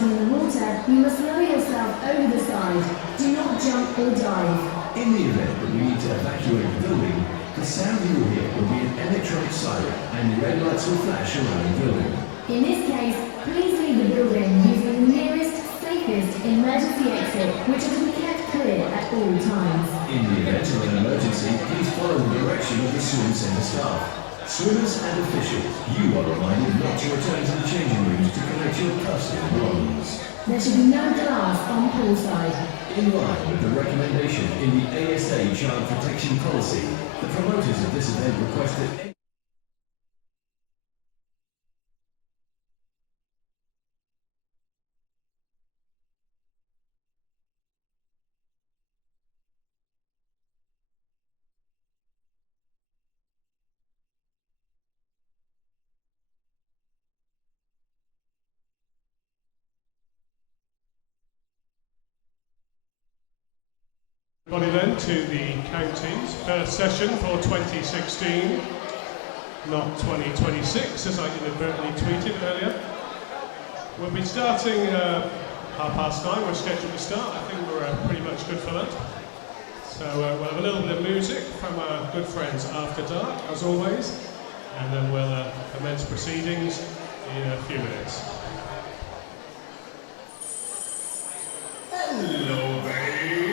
floating in the water, you must lower yourself over the side. Do not jump or dive. In the event that we need to evacuate the building, the sound you will hear will be an electronic siren and red lights will flash around the building. In this case, please leave the building using the nearest, safest emergency exit, which is to be kept clear at all times. In the event of an emergency, please follow the direction of the swim centre staff. Swimmers and officials, you are reminded not to return to the changing rooms to collect your personal belongings. There should be no glass on poolside. In line with the recommendation in the ASA Child Protection Policy, the promoters of this event request that Everybody then to the counties. First session for 2016, not 2026 as I inadvertently tweeted earlier. We'll be starting 9:30. We're scheduled to start. I think we're pretty much good for that. So we'll have a little bit of music from our good friends After Dark, as always, and then we'll commence proceedings in a few minutes. Hello, baby.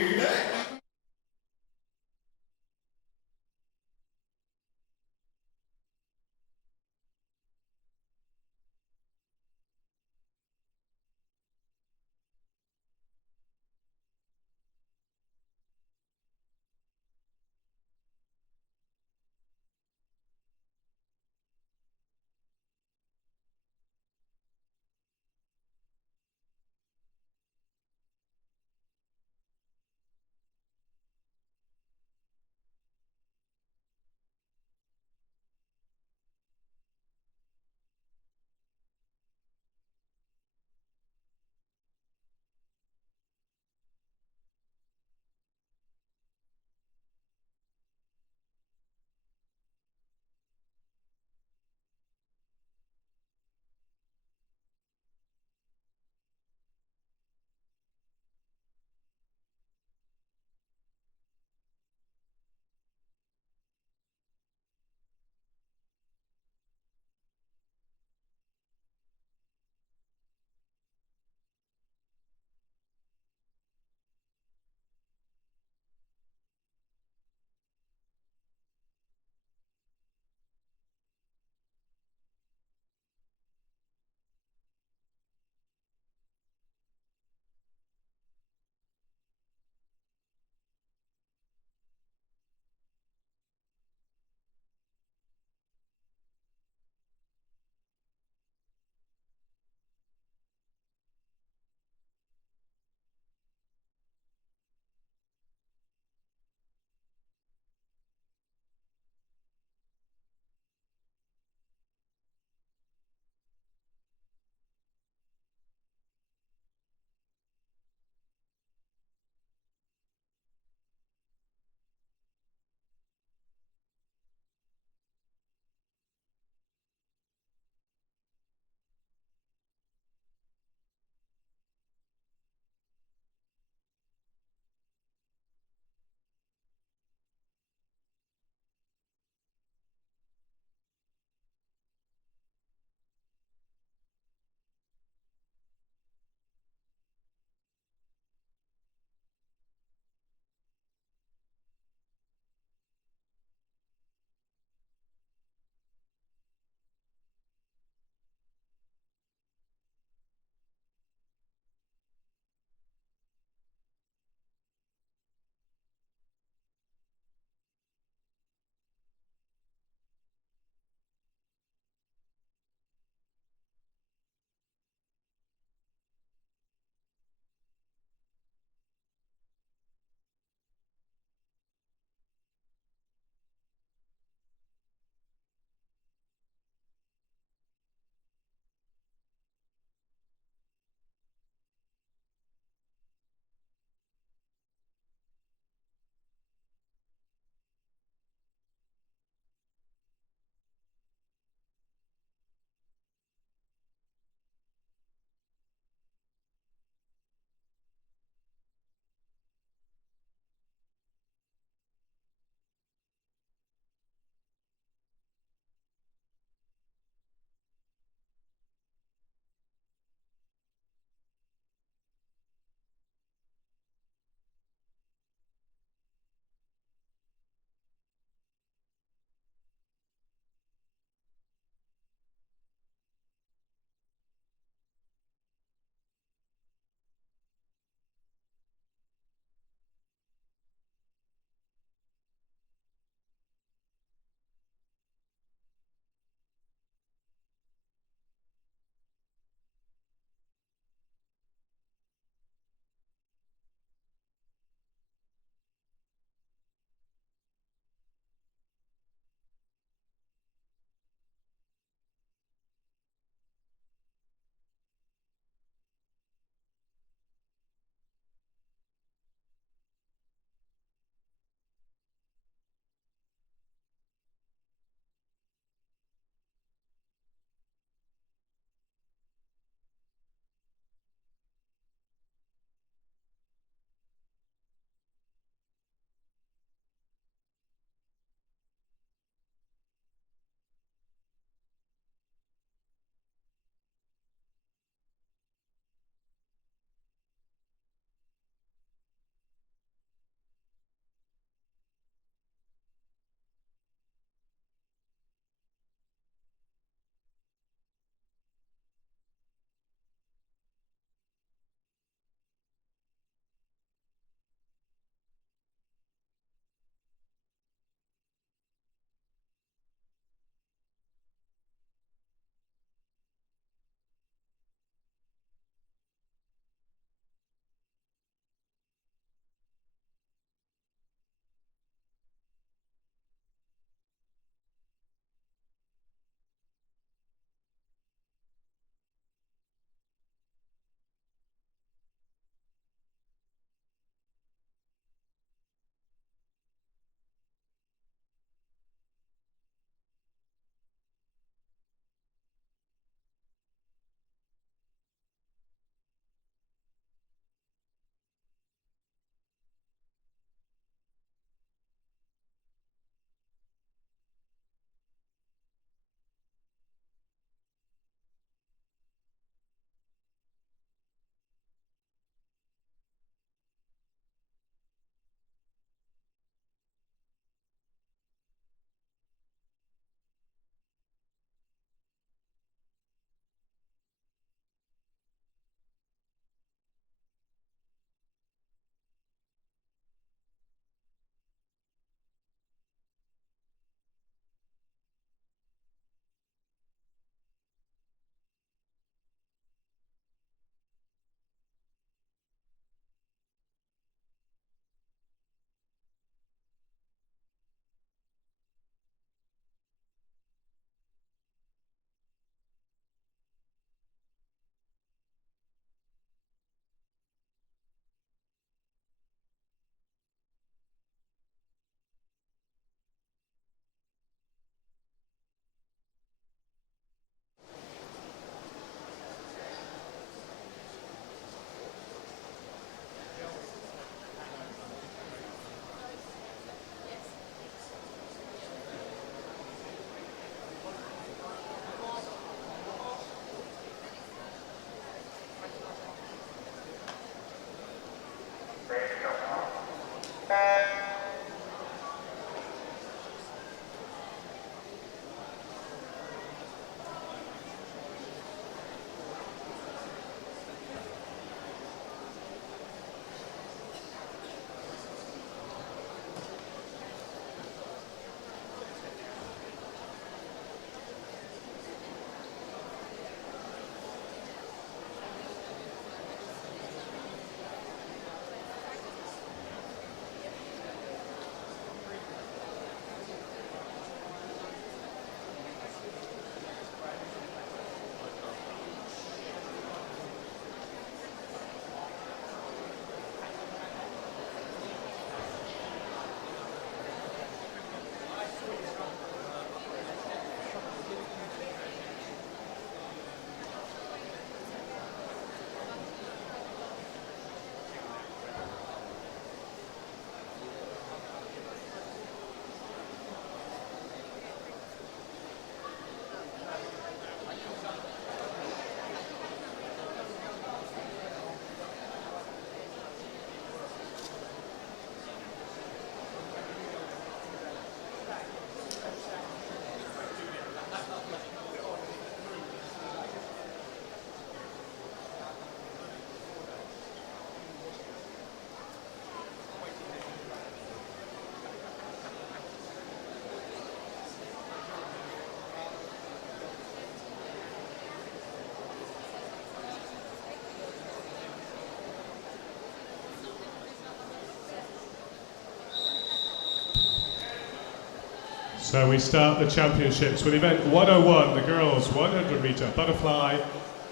So we start the championships with event 101, the girls 100 metre butterfly.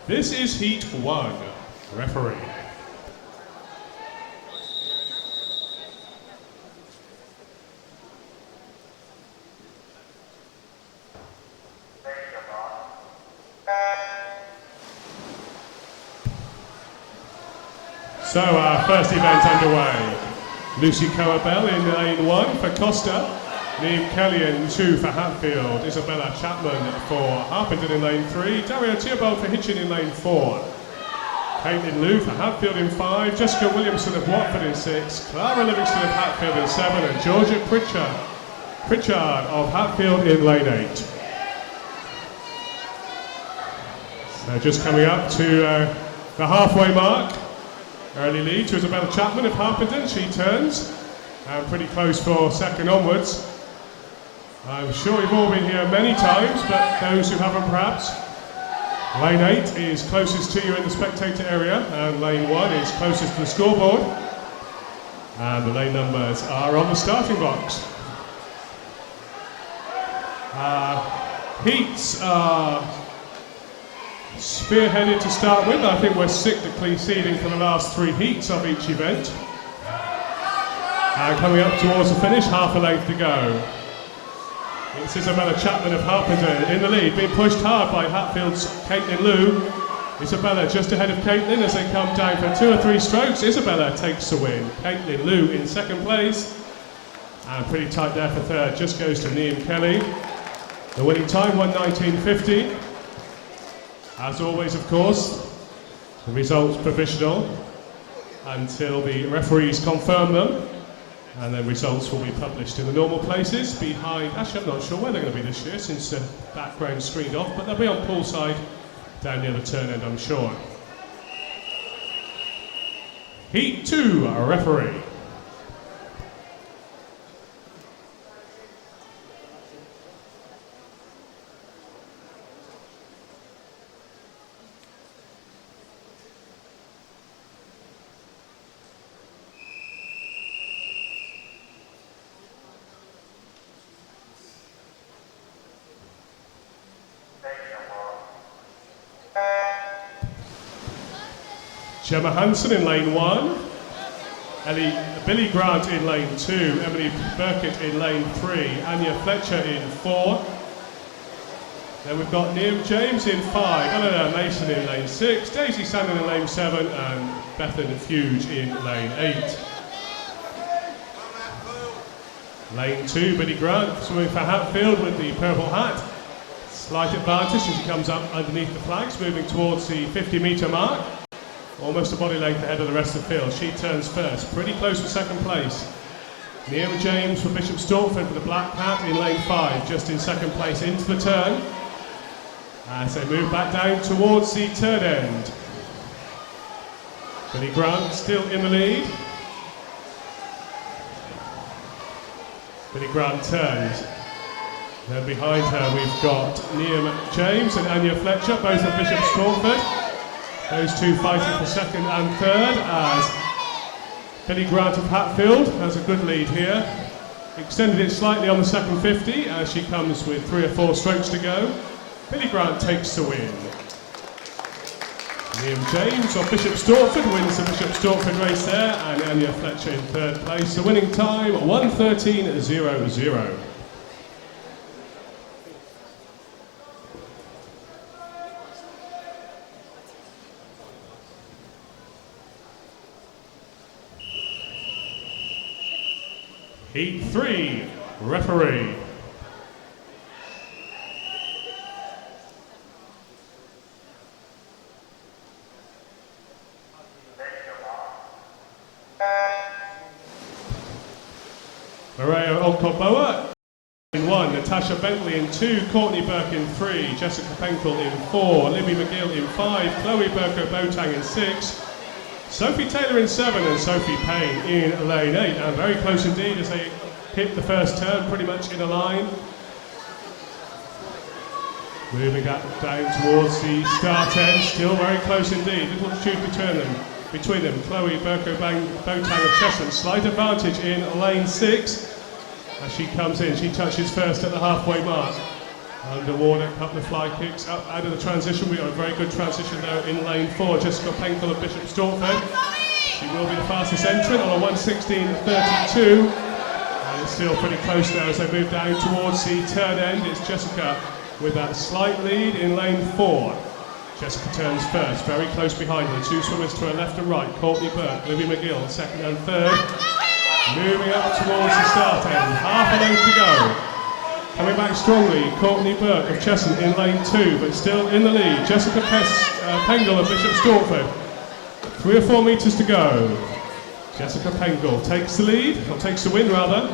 This is heat 1. Referee. So our first event underway. Lucy Coabell in lane 1 for Costa. Liam Kelly in 2 for Hatfield. Isabella Chapman for Harpenden in lane 3. Dario Theobald for Hitchin in lane 4. Caitlin Liu for Hatfield in 5. Jessica Williamson of Watford in 6. Clara Livingston of Hatfield in 7. And Georgia Pritchard of Hatfield in lane 8. So just coming up to the halfway mark. Early lead to Isabella Chapman of Harpenden. She turns. And pretty close for second onwards. I'm sure you've all been here many times, but those who haven't perhaps. Lane 8 is closest to you in the spectator area, and lane 1 is closest to the scoreboard. And the lane numbers are on the starting box. Heats are spearheaded to start with. I think we're cyclically seeding for the last 3 heats of each event. And coming up towards the finish, half a length to go. It's Isabella Chapman of Harpenden in the lead, being pushed hard by Hatfield's Caitlin Liu. Isabella just ahead of Caitlin as they come down for 2 or 3 strokes. Isabella takes the win. Caitlin Liu in second place. And pretty tight there for third, just goes to Liam Kelly. The winning time, 1:19.50. As always, of course, the results provisional until the referees confirm them. And then results will be published in the normal places behind. Actually, I'm not sure where they're going to be this year since the background's screened off, but they'll be on poolside down near the turn end, I'm sure. Heat 2, a referee. Gemma Hansen in lane 1, Billy Grant in lane 2, Emily Burkett in lane 3, Anya Fletcher in 4. Then we've got Liam James in 5, Eleanor Mason in lane 6, Daisy Sandon in lane 7, and Bethan Fuge in lane 8. Lane 2, Billy Grant swimming for Hatfield with the purple hat. Slight advantage as he comes up underneath the flags, moving towards the 50-metre mark. Almost a body length ahead of the rest of the field. She turns first, pretty close for second place. Liam James for Bishop Stortford with the black hat in lane 5, just in second place into the turn. As they move back down towards the turn end. Billy Grant still in the lead. Billy Grant turns. Then behind her we've got Liam James and Anya Fletcher, both of Bishop Stortford. Those two fighting for second and third as Billy Grant of Hatfield has a good lead here. Extended it slightly on the second 50 as she comes with 3 or 4 strokes to go. Billy Grant takes the win. Liam James of Bishop Stortford wins the Bishop Stortford race there, and Anya Fletcher in third place. The winning time, 1:13.00. Heat 3, referee. Maria Olkoboa in 1, Natasha Bentley in 2, Courtney Burke in 3, Jessica Penkel in 4, Libby McGill in 5, Chloe Burko-Botang in 6, Sophie Taylor in 7 and Sophie Payne in lane 8, and very close indeed as they hit the first turn, pretty much in a line. Moving that down towards the start end, still very close indeed. Little tube between them. Chloe Burko-Botang of Chesham, slight advantage in lane 6. As she comes in, she touches first at the halfway mark. Underwater, a couple of fly kicks up out of the transition. We got a very good transition there in lane 4. Jessica Penkel of Bishop Stortford. She will be the fastest entrant on a 1:16.32. And it's still pretty close now as they move down towards the turn end. It's Jessica with that slight lead in lane 4. Jessica turns first, very close behind her. 2 swimmers to her left and right. Courtney Burke, Libby McGill, second and third. Moving up towards the start end. Half a length to go. Coming back strongly, Courtney Burke of Cheshunt in lane 2, but still in the lead. Jessica Pengle of Bishop Stortford. 3 or 4 metres to go. Jessica Pengle takes the lead, or takes the win rather.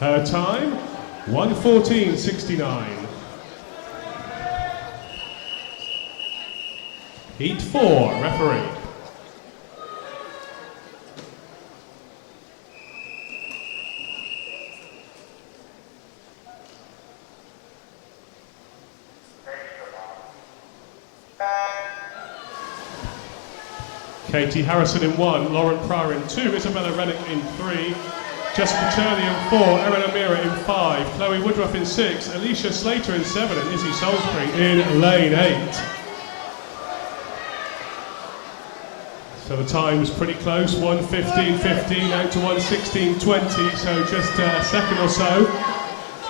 Her time, 1:14.69. Heat 4, referee. Katie Harrison in 1, Lauren Pryor in 2, Isabella Rennick in 3, Jessica Charlie in 4, Erin O'Meara in 5, Chloe Woodruff in 6, Alicia Slater in 7, and Izzy Salisbury in lane 8. So the time's pretty close, 1:15.15 out to 1:16.20, so just a second or so,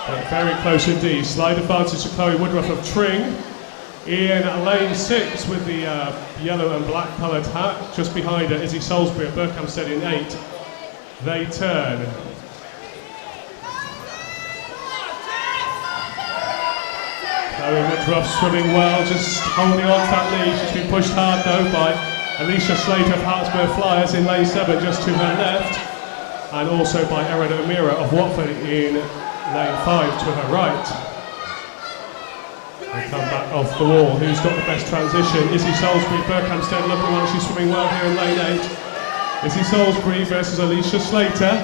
but very close indeed. Slight advantage to Chloe Woodruff of Tring. In lane 6 with the yellow and black coloured hat, just behind her, Izzy Salisbury at Berkhamsted in 8. They turn. Chloe Woodruff swimming well, just holding on to that lead. She's been pushed hard though by Alicia Slater of Hertfordshire Flyers in lane 7, just to her left, and also by Erin O'Meara of Watford in lane 5 to her right. They come back off the wall. Who's got the best transition? Izzy Salisbury, Berkhamsted looking like she's swimming well here in lane 8. Izzy Salisbury versus Alicia Slater.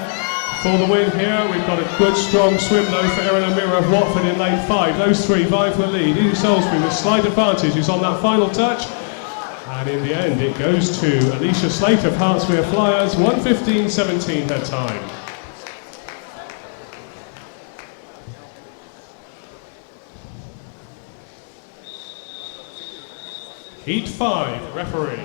For the win here, we've got a good strong swim though for Erin O'Meara of Watford in lane 5. Those 3 vying for the lead. Izzy Salisbury with slight advantage is on that final touch. And in the end, it goes to Alicia Slater of Hertfordshire Flyers, 1:15.17 her time. Heat 5, referee.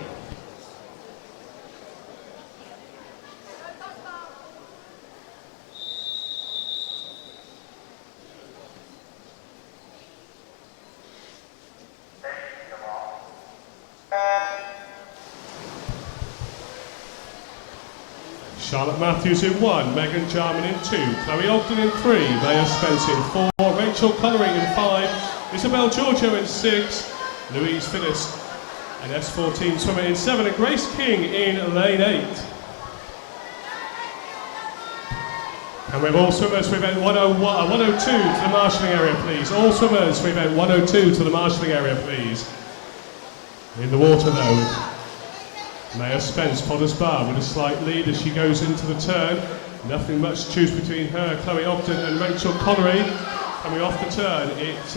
Charlotte Matthews in 1, Megan Jarman in 2, Chloe Ogden in 3, Maya Spence in 4, Rachel Connery in 5, Isabel Giorgio in 6, Louise Finnis, an S14 swimmer in 7, and Grace King in lane 8. And we have all swimmers for event 102 to the marshalling area, please. All swimmers for event 102 to the marshalling area, please. In the water though, Maya Spence, Potters Bar, with a slight lead as she goes into the turn. Nothing much to choose between her, Chloe Ogden and Rachel Connery. Coming off the turn, it's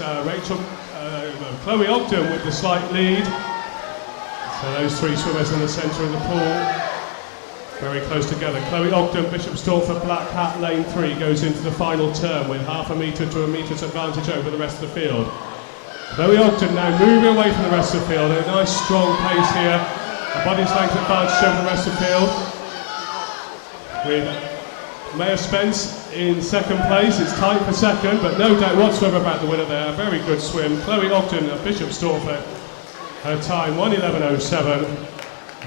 Chloe Ogden with the slight lead. So those 3 swimmers in the centre of the pool, very close together. Chloe Ogden, Bishop Stortford, Black Hat, lane 3, goes into the final turn with half a metre to a metre's advantage over the rest of the field. Chloe Ogden now moving away from the rest of the field, a nice strong pace here. A body's length advantage over the rest of the field. With Maya Spence in second place, it's tight for second, but no doubt whatsoever about the winner there. Very good swim. Chloe Ogden of Bishop Stortford. Her time 1:11.07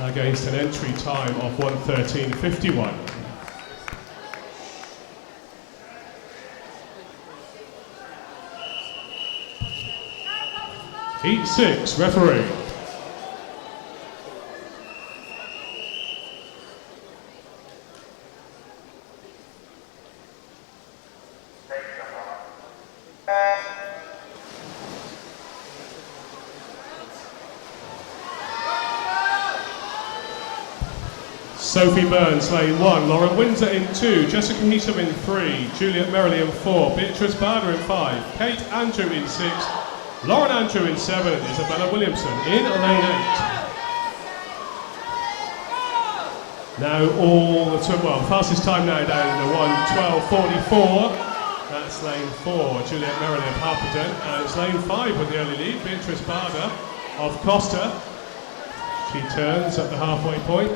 against an entry time of 1:13.51. Heat 6, referee. Sophie Burns, lane 1, Lauren Windsor in 2, Jessica Heatham in 3, Juliet Merrily in 4, Beatrice Bader in 5, Kate Andrew in 6, Lauren Andrew in 7, and Isabella Williamson in lane 8. Now all the fastest time now down the 1:12.44. That's lane 4, Juliet Merrily of Harpenden, and it's lane 5 with the early lead, Beatrice Barder of Costa. She turns at the halfway point.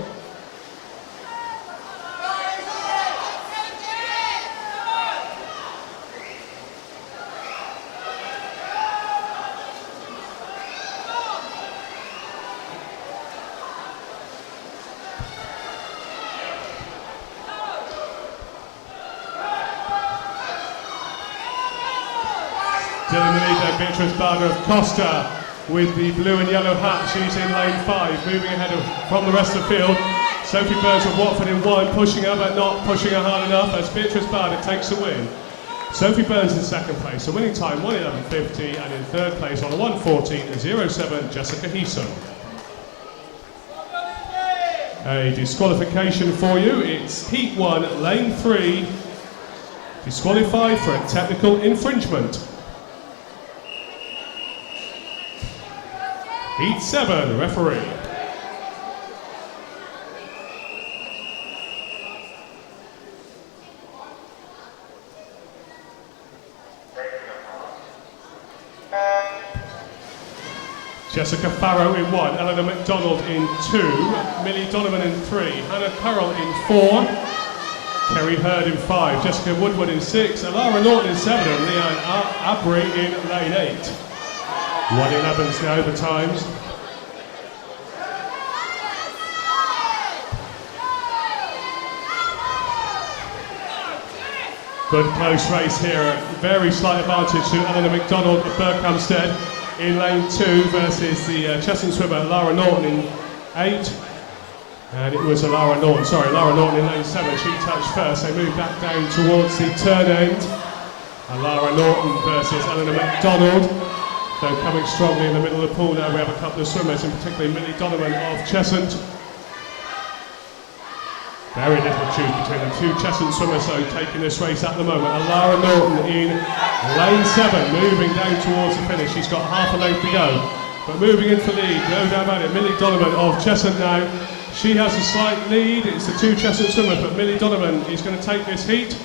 Still in the lead there, Beatrice Barder of Costa with the blue and yellow hat. She's in lane 5, moving ahead from the rest of the field. Sophie Burns of Watford in 1, pushing her but not pushing her hard enough as Beatrice Barder takes the win. Sophie Burns in second place, a winning time 1:11.50, and in third place on a 1:14.07, Jessica Heeson. A disqualification for you. It's Heat 1, lane 3, disqualified for a technical infringement. Heat 7, referee. Jessica Farrow in 1, Eleanor MacDonald in 2, Millie Donovan in 3, Hannah Currell in 4, Kerry Hurd in 5, Jessica Woodward in 6, Alara Norton in 7, and Leanne Abry in lane 8. 1:11's now the times. Good close race here. Very slight advantage to Eleanor MacDonald of Berkhamsted in lane 2 versus the Cheshunt swimmer Lara Norton in 8. And it was Lara Norton in lane 7. She touched first. They moved back down towards the turn end. Lara Norton versus Eleanor MacDonald. So coming strongly in the middle of the pool now, we have a couple of swimmers, and particularly Millie Donovan of Cheshunt. Very little choose between the two Cheshunt swimmers, so taking this race at the moment. Lara Norton in lane 7, moving down towards the finish. She's got half a length to go, but moving into the lead, no doubt about it. Millie Donovan of Cheshunt now. She has a slight lead. It's the two Cheshunt swimmers, but Millie Donovan is going to take this heat.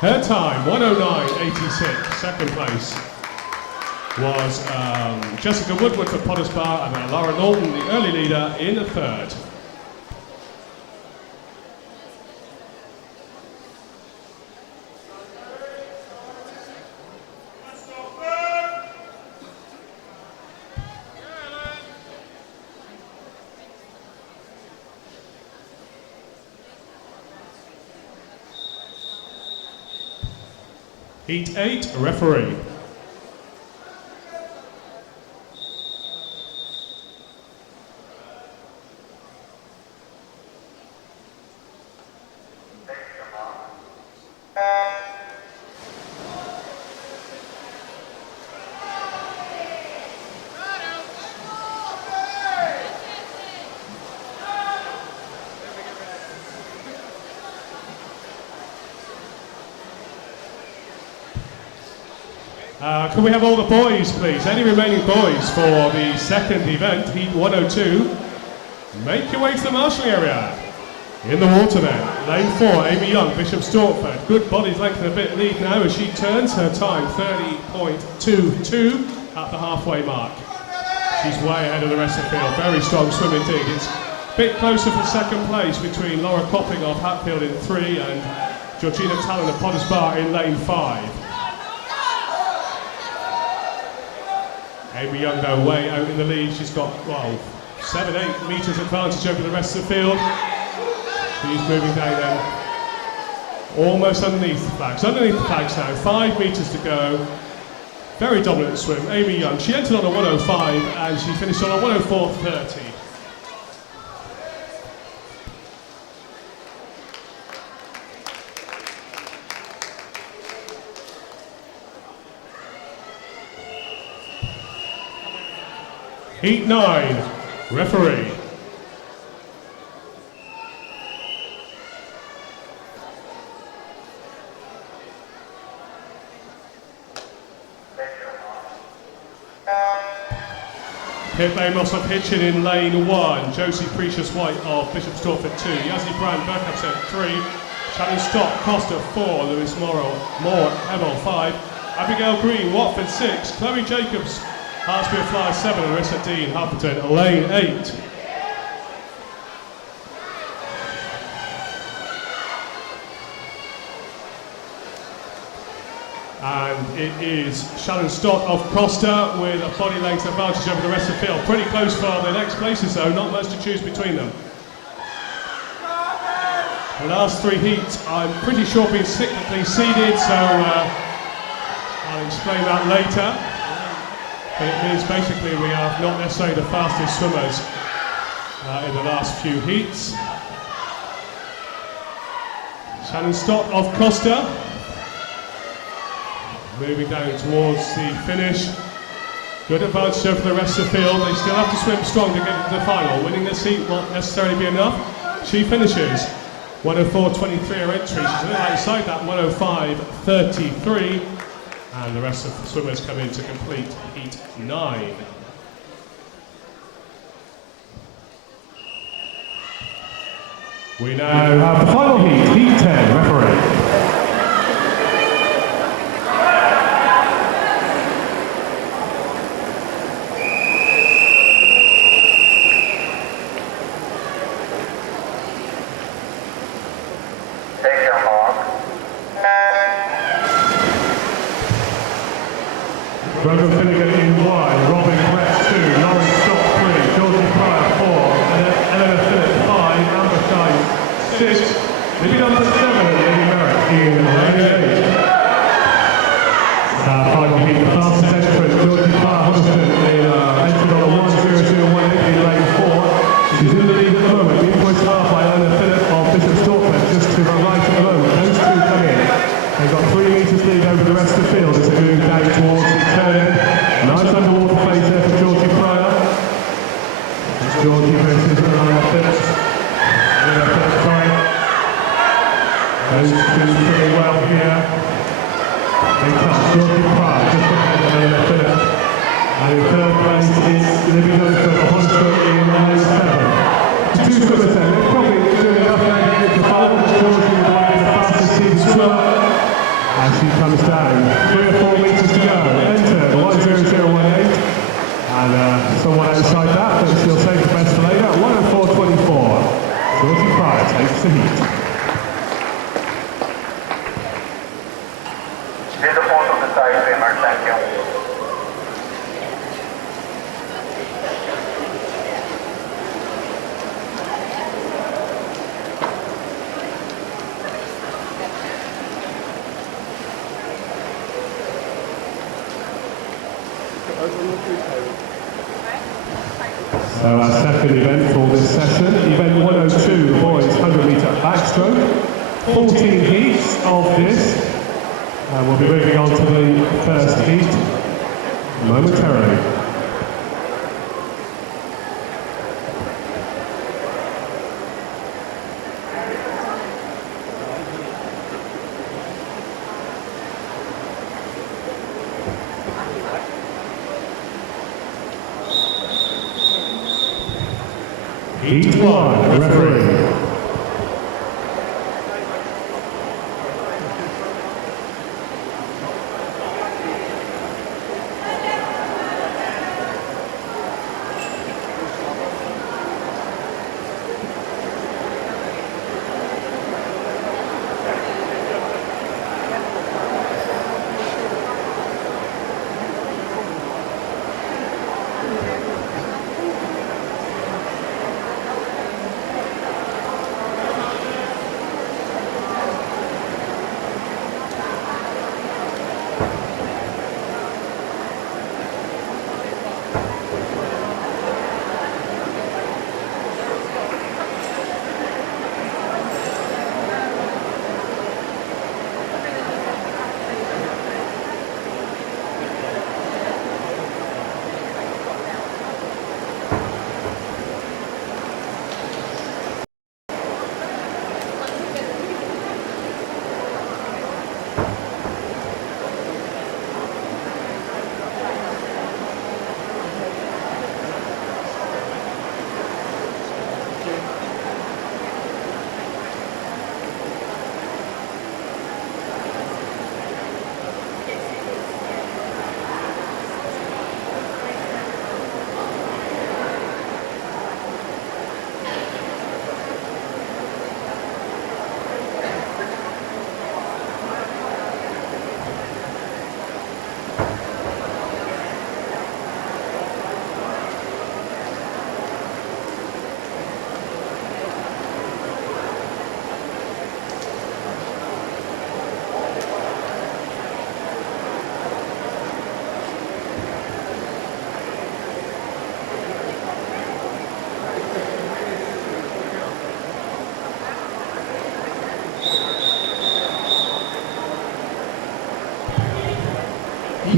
Her time, 1:09.86. Second place was Jessica Woodward for Potters Bar, and then Lara Norton, the early leader, in the third. Heat 8, referee. Can we have all the boys, please? Any remaining boys for the second event, Heat 102? Make your way to the marshalling area. In the water then, lane 4, Amy Young, Bishop Stortford. Good body length and a bit lead now as she turns her time, 30.22 at the halfway mark. She's way ahead of the rest of the field. Very strong swim indeed. It's a bit closer for second place between Laura Copping of Hatfield in 3 and Georgina Talon of Potters Bar in lane 5. Amy Young, though, way out in the lead. She's got, 7-8 metres advantage over the rest of the field. She's moving down then, almost underneath the flags. Underneath the flags now, 5 metres to go. Very dominant swim. Amy Young, she entered on a 1:05 and she finished on a 1:04.30. Heat 9, referee. Pip Amos of Hitchin in lane 1, Josie Precious White of Bishop Stortford 2, Yazzie Brand Berkhamsted 3, Shannon Stott Costa 4, Lewis Moore Hemel 5, Abigail Green Watford 6, Chloe Jacobs Hartsfield Flyers 7, Larissa Dean Harperton lane 8. And it is Shannon Stott of Costa with a body length advantage over the rest of the field. Pretty close for the next places though, not much to choose between them. The last 3 heats, I'm pretty sure been cyclically seeded, so I'll explain that later. But it means basically we have not necessarily the fastest swimmers in the last few heats. Shannon Stott of Costa. Moving down towards the finish. Good advantage over the rest of the field. They still have to swim strong to get into the final. Winning this heat won't necessarily be enough. She finishes 104.23 her entry. She's a little outside that 105.33. And the rest of the swimmers come in to complete heat 9. We now have the final heat, heat 10, referee. Rogan Finnegan in 1, Robin Brett 2, Lauren Stott 3, Jordan Pryor 4, Eleanor Phillips 5, Amber Shine 6, Libby Dunn 7, and Libby Merritt in lane 8. Final heat, the fastest entrant, Jordan Pryor Hodgson in entry on 1:00.18 in lane 4. She's in the lead at the moment, being pushed hard by Eleanor Phillips of Bishop Stortford just to the right at the moment. Those two come in. They've got 3 metres lead over the rest of the field as they move down towards the turn end. Nice underwater phase there for Georgie Pryor. Georgie versus Eleanor Phillips. Eleanor Phillips trying. Those two pretty well here. They touch Georgie Pryor just behind Eleanor Phillips. And in third place is Libby Dunstone of Hodgson in lane 7. The 2 swimmers then, they're probably doing enough now to get to the final. Georgie would like to be the fastest season swimmer. As she comes down, 3 or 4 metres to go. Enter 1:00.18, and someone outside that, but she'll take the best later. 1:04.24. Georgie Pryor takes the heat. Here's the fourth of the side swimmer, thank you. So our second event for this session, event 102, the boys 100 metre backstroke. 14 heats of this, and we'll be moving on to the first heat momentarily. Heat 1, referee.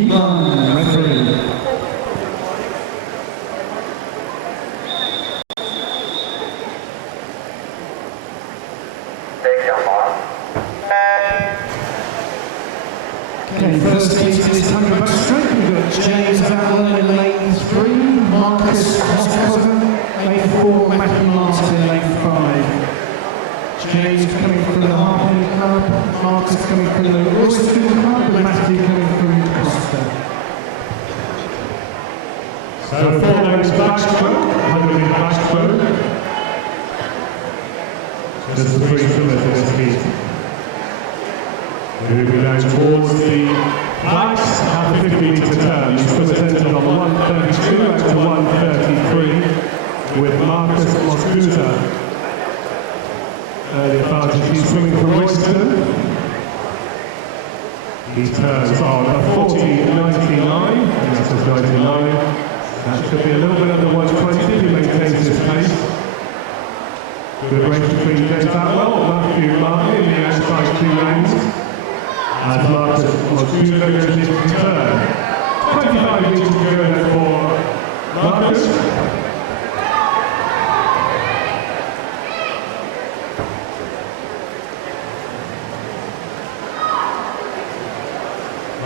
Keep on, referee. Take your mark. Okay, first case of this 100 backstroke, we've got James Allen in lane 3, Marcus Moscow, lane 4, Matthew Martin in lane 5. James coming from the Harping Club, Marcus coming from the Oyster Club, and Matthew coming from Costa. So 4 lanes backstroke, 100 metre backstroke. Just the 3 swimmers in this heat. Moving down towards the flags, have a 50-metre turn. The swimmers entered on 132 out to 133 with Marcus Moscusa. The advantage, he's swimming from Royston. He turns on a 40.99, and that's his 99. That should be a little bit under 120 if he maintains his pace. Good race between James Atwell and Matthew Martin in the outside 2 lanes. As Marcus Moscusa goes into the turn. 25 metres to go there for Marcus.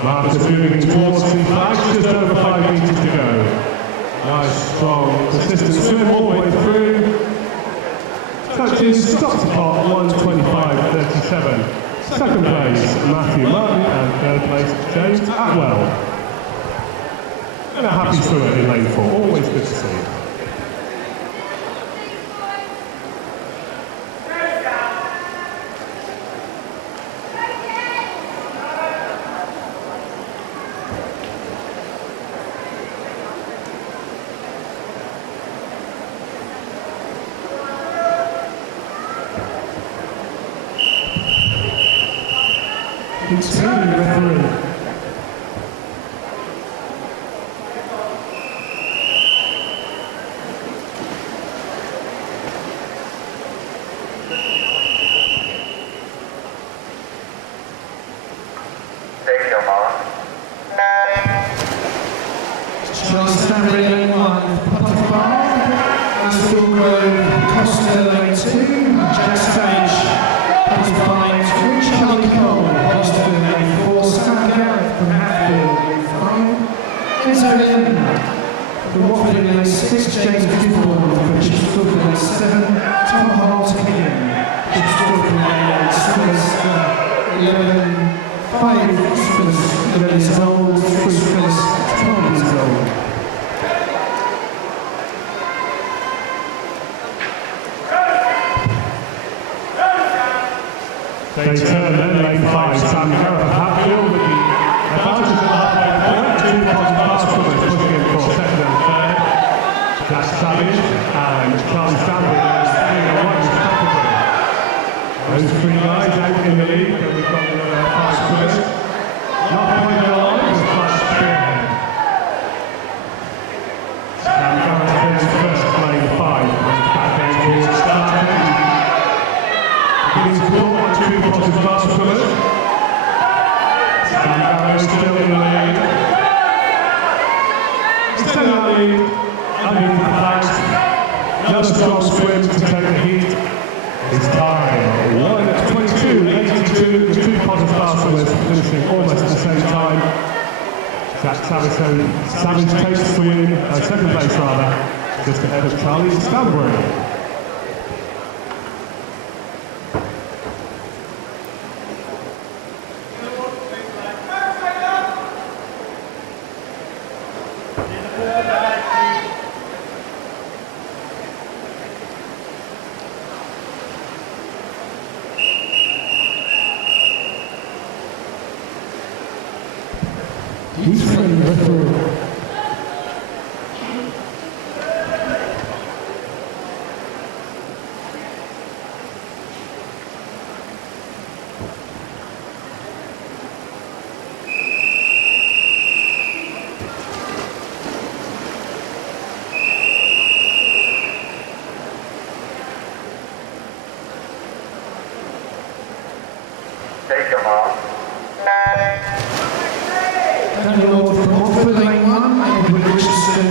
Marcus moving towards the flags, just over 5 metres to go. Nice, strong, consistent swim all the way through. Touches, stops the pot, 1:25.37. Second place, Matthew Martin, and third place, James Atwell. And a happy swimmer in lane 4, always good to see. It's the referee. Take your mark. John Stanley, lane 1, Potter Farm, Aston Grove, Costa, lane 2, Jack Sage, Potter Farm, Charlie Cole, Boston, lane 4, Sam Garrett from Hatfield, lane 5, Enzo Lynn from Watford, lane 6, James Gisborne from Chichester, lane 7, Tom Holt again, Chichester from lane 6, 11, 5 Spurs, 11 years old, 3 Spurs, 12 years old. They turn then, lane 5, Sam Garrett of Hatfield with the advantage at the halfway point. 2 positive pass swimmers pushing in for second and third. Jack Savage and Charlie Stanley, those 3 and 1 respectively. Those 3 guys out in the league, and we've got another 5 swimmers. Not quite the line, but a flat spearhead. Sam Garrett finished first, lane 5, and back down towards starting. Being caught by 2 positive pass swimmers. Sam Garrett still in the lead. Extend that lead, underneath the flags. Another strong swim to take the heat. It's time. 1:22.82. The 2 positive pass swimmers finishing almost at the same time. Jack Savage takes the win, second place rather, just ahead of Charlie Stanbury. He's from the referee. Take your mark. Daniel from Watford, lane 1, Edward Richardson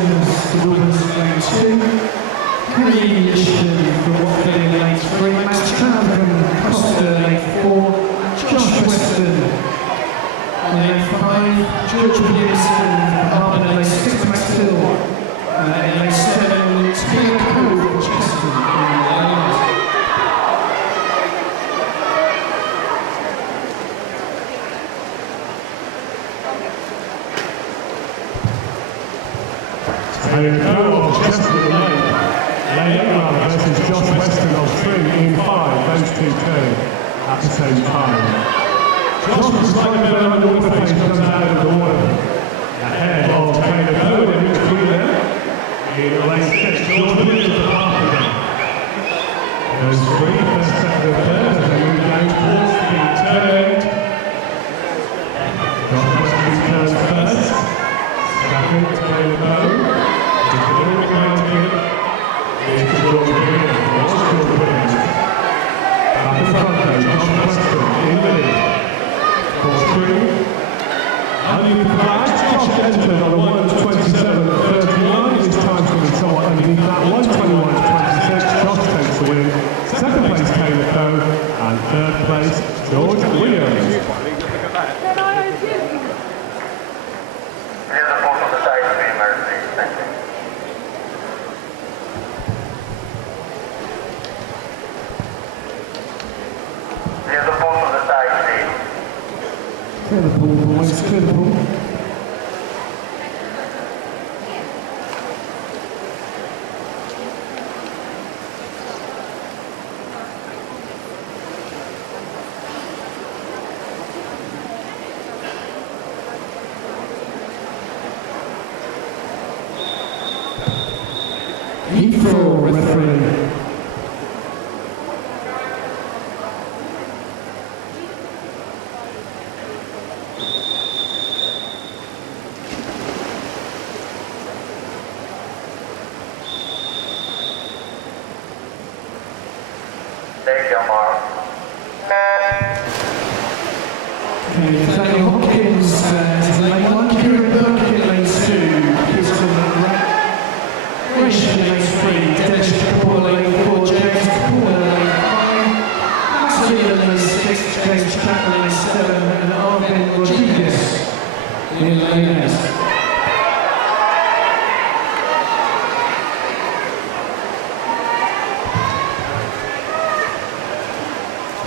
from Wilburton, lane 2, Henry Lishton from Watford in lane 3, Max Chan from Costa, lane 4, Josh Weston on lane 5, George Williamson from Harman, lane 6, Max Hill in lane 7, Taylor Cove from Chester in lane 8. Taylor Cove of Chester Lane. Lane versus Josh Weston of Trim in 5, those two turning at the same time. Josh was slightly better on the water face, comes out of the water. Ahead of Taylor Cove in between them. In lane 6, George Williams at half again. Those three, first, second and third, as they move down towards the turn end. Josh Weston turns first. Second, Taylor Cove. Just a little bit round here. Here's to George Williams. What's George Williams? Back in front though, Josh Weston in the lead. Course through. Underneath the flag, Josh entered on a 1:27.39. His time's going to be somewhat underneath that. 1:21.26. Josh takes the win. Second place, Taylor Cove. And third place, George Williams. Here's the photo of the side to be emergency. Thank you. Here's the photo of the side, Steve. Clear the pool, boys, clear the pool. Heathrow referee. Thank you, Mark. Okay, Nathaniel Hopkins is lane 1, Kieran Burke in lane 2, Kirsten Ration in lane 3, Dennis Kapoor lane 4, James Kapoor in lane 5, Max Lee in lane 6, James Chapman in lane 7, and Arvin Rodriguez in lane 8.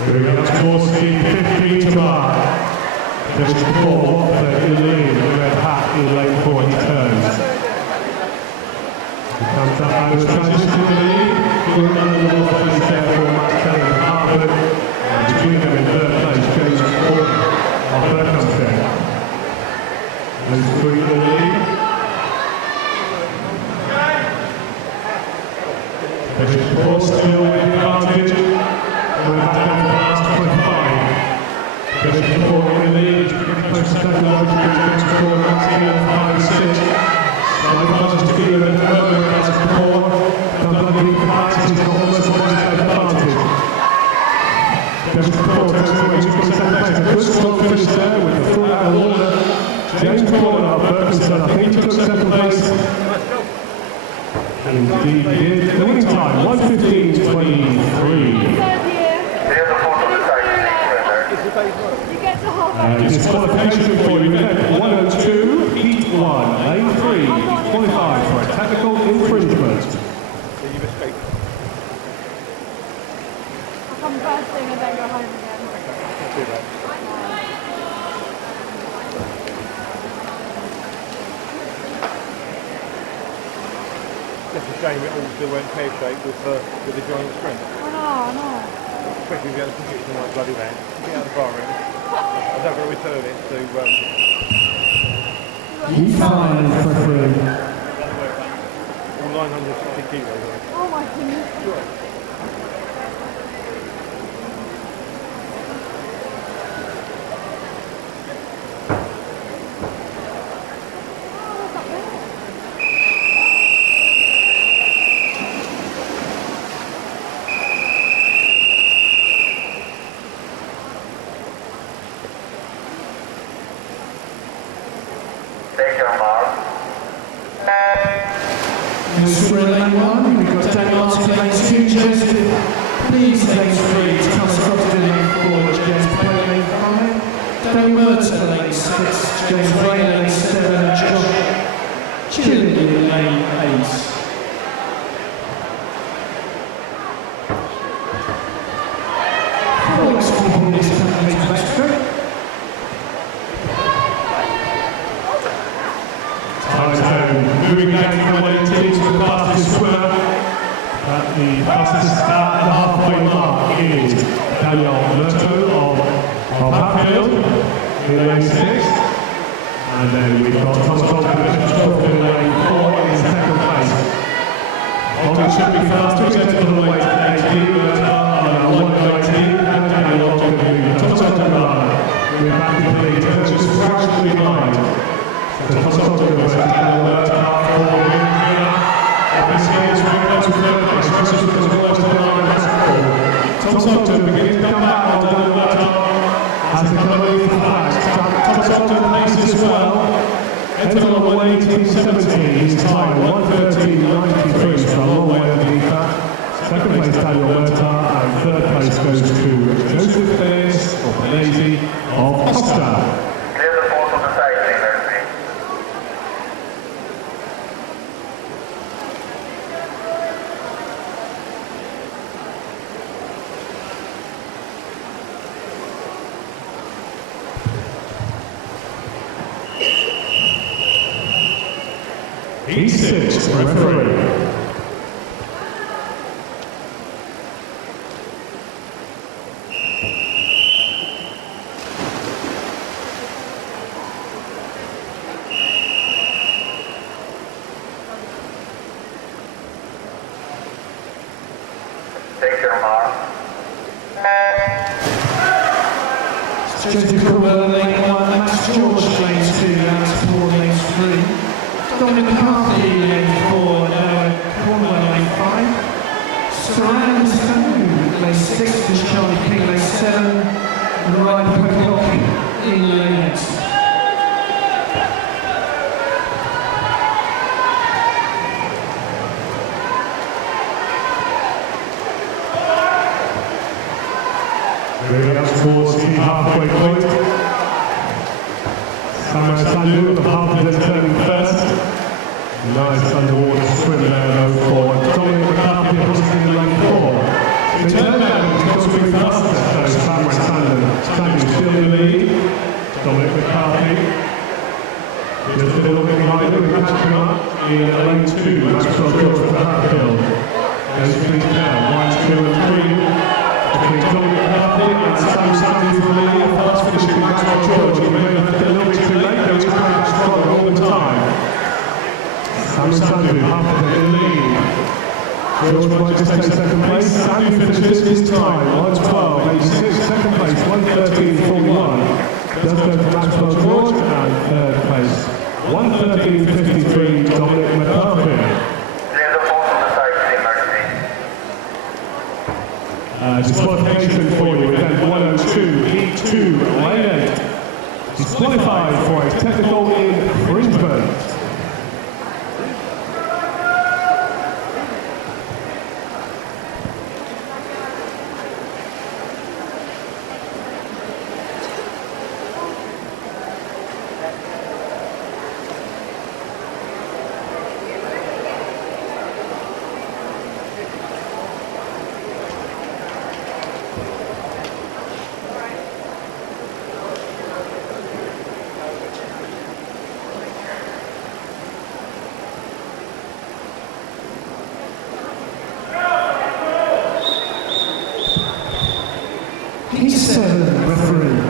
Moving up towards the 15-metre mark. Just before Watford in the lead, the red hat in lane 4, he turns. He comes up over the transition to the lead. Good under the water face there for Matt Kelly and Harvard. And between them in third place, James Ford of Hertfordshire. Those three in the lead. British Ford still with the advantage. We're back down to the last 25. British Ford in the lead, getting close to second large, James Ford, Max Kelly on 5-6. My advantage to Keelan at the moment as Ford. Comes underneath the back, he's got almost a one-step advantage. James Ford takes away, he's got second place. A good strong finish there with the full out of order. James Ford out of Berkhamsted, I think he took second place. Indeed he did. The winning time, 1:15.23. Here's the photo of the side, Steve. You get to half. Disqualification for you event 102, heat 1, lane 3, qualified for a technical infringement. I come first thing and then go home again. It's a shame it all still went pear-shaped with the giant screen. I know. Especially if you had a computer like bloody man. Get out of the bar room. I don't want to return it to He's fine, referee. all 960 kilos. Oh my goodness. Sure. Take your mark. We're in lane 1, we've got Dan Martin in lane 2, Joseph Please lane 3, Thomas Croft in lane 4, James Payne lane 5, Daniel Merton lane 6, James Ray lane 7, Josh Chilling in lane 8. Moving back from the 18 to the fastest swimmer. The fastest at the halfway mark is Daniel Merto of Hatfield in lane 6. And then we've got Thomas Ogden in lane 4 in second place. Ogden should be faster, he's entered all the way to 18, but 1:19, and Daniel Ogden moving. Thomas Ogden we're back in the lead, just fractionally behind. So Thomas Ogden was Daniel Merto. Thomas Ogden beginning to come back on Daniel Merton as they come over the flags. Thomas Ogden pace as well. Entered on the 18:17, his time 1:13.93, so a long way underneath that. Second place Daniel Merton, and third place goes to Joseph Bayes or Benesi of Costa. Clear the port of the side, Mercy. E6 referee. Take your mark. Joseph Cromwell lane 1, Max George lane 2, Alex Paul lane 3. Dominic McCarthy lane 4, Noah Cornwell lane 5, Saran Stone lane 6, and Charlie King lane 7, and Ryan Pocock in lane 8. Moving up towards the halfway point. Samuel Sandu of Hertfordshire turning first. Nice underwater swim there though for Dominic McCarthy in lane 4. He turned out and he's got to be faster, so Samuel Sandu still in the lead. Dominic McCarthy just a little bit behind him, we're catching up in lane 2. Maxwell George for Hatfield. Goes clean down, 1, 2 and 3. Between Dominic McCarthy and Sam Sandu for the lead, fast finishing Maxwell George. He may have been a little bit too late, though he's coming back stronger all the time. Sam Sandu, Hertfordshire in the lead. George might just take second place. Sandu finishes his time, 1:12.86. Second place, 1:13.41. Does go for Maxwell George, and third place, 1:13.53. Dominic McCarthy. Clear the port of the side, Mercy. Disqualification for you, event 102, E2, lane 8. Disqualified for a technical infringement. E7 referee.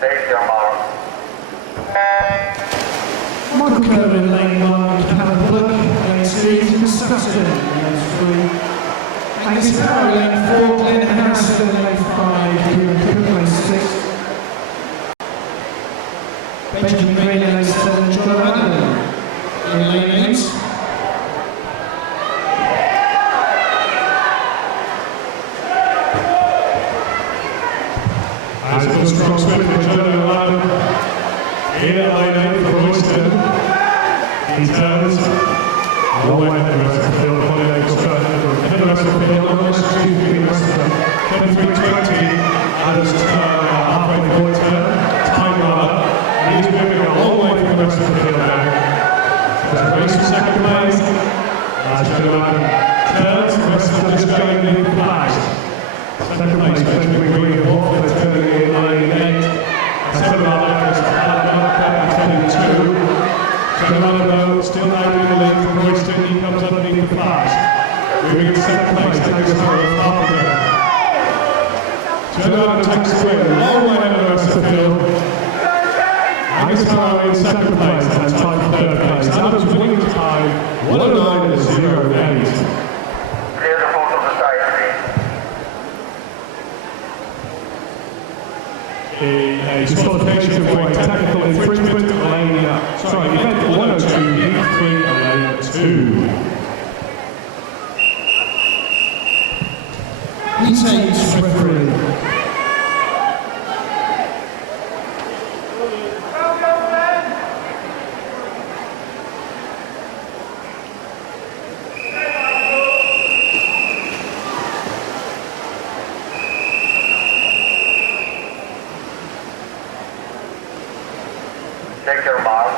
Take your mark. Michael Kerr in lane 1, Callum Bullock lane 2, Muscatton lane 3, Angus Barrow lane 4, Glenn Harrison lane 5, Kieran Cook lane 6, Benjamin Green in lane 7, John O'Hanlon in lane 8, As Joe Adam turns, the rest of them just going in the flags. Second place, Benjamin Green of Watford, turning in lane 8. Seven others, turning 2. Joe Adam still out in the lead from Royston, he comes underneath the flags. Moving in second place, takes us for half a go. Joe Adam takes the win, long way over the rest of the field. Angus Farrow in second place and tied for third place. Adam's winning time, 109.08. Clear the fourth of the side, please. A disqualification for a technical infringement, lane, event 102, heat 3, lane 2. He takes referee. Take your mark.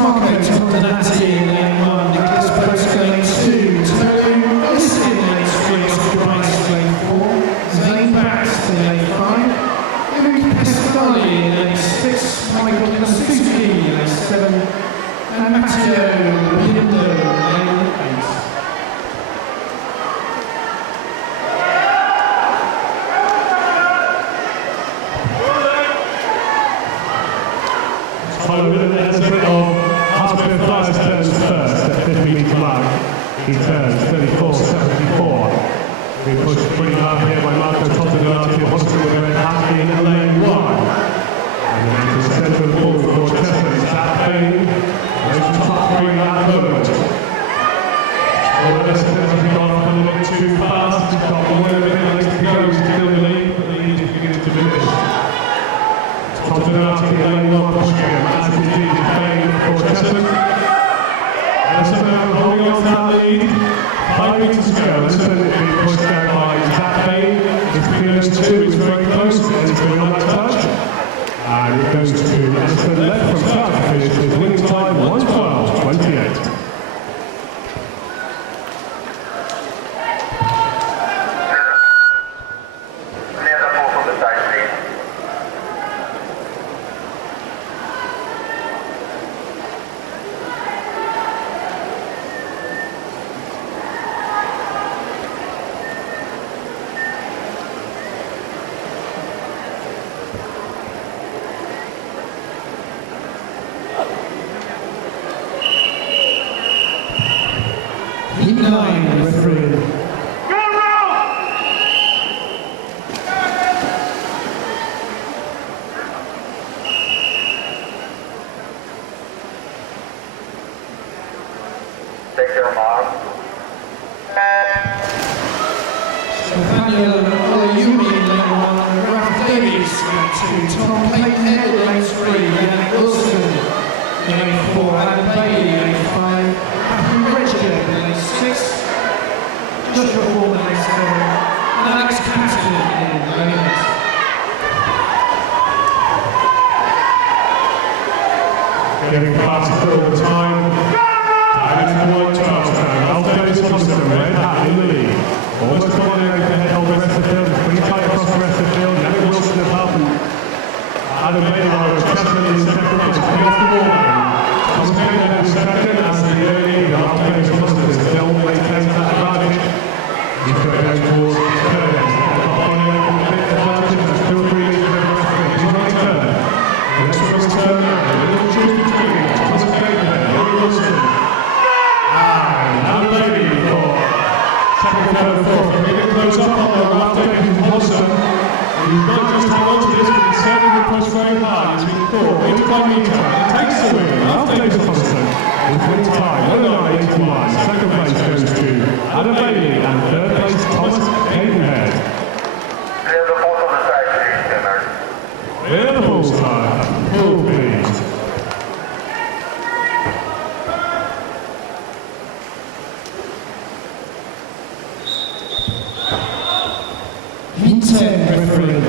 Marco Tondanati in lane 1, Nicholas Boats lane 2, Tony Austin lane 3, Oscar Rice lane 4, Zane Bax in lane 5, Eric Pescali in lane 6, Michael Kosuski in lane 7, and Matteo Lindo in lane 8. Followed with an estimate of Hartford Flyers turns first at 50 metre mark. He turns 34.74. Being pushed pretty hard here by Marco Tondanati of Hospital with Red Happy in lane 1. And then into the centre of the ball for Chestnut, Zach Payne. Those two top three at the moment. All the rest of them have gone off a little bit too fast. He's got one of the length to go, he's still in the lead, but the lead is beginning to diminish. Tondanati in lane 1 pushing him, as indeed is Payne for Chestnut. And somehow holding on to that lead. 5 metres to go, and then being pushed down by Zach Payne. It's Piers 2, is very close, and it's going on that touch. And it goes to Edison left from start to finish with winning time 1:12.28. Clear the fourth of the side, please. Heat 9, referee. Take your mark. Nathaniel Olayumi in lane 1, Ralph Davies lane 2, Tom Clayton lane 3, Yannick Wilson in lane 4, Adam Bailey lane 5, Matthew Richard lane 6, Joshua Foreman lane 7, and Alex Campton in lane 8. Getting faster all the time. Time into 1:12 now. Ralph Davis Hodgson, red hat in the lead. Almost dominating the head of the rest of the field. It's pretty tight across the rest of the field. Yannick Wilson has helped. Adam Bailey, Chestnut in second place. Clear off the wall now. Thomas Bailey in second as the early lead. Ralph Davis Hodgson still maintains that advantage. He's going down towards his turn. He's got a bit of advantage. That's 2 or 3 metres over the rest of it. He's on his turn. The next one's turn now. A little choose between Thomas Bailey there. Yannick Wilson. And Adam Bailey for second, third, and fourth. We're getting close up on the Ralph Davis and Hodgson. He's not just held on to this, but he's certainly been pushed very hard. He's been caught 85 metres. He takes the win. Ralph Davis Hodgson is winning time 109.81. Second place goes to Adam Bailey, and third place Thomas Cadenhead. Clear the fourth of the side, please, Timmer. Clear the full time. Full please. Heat 10, referee.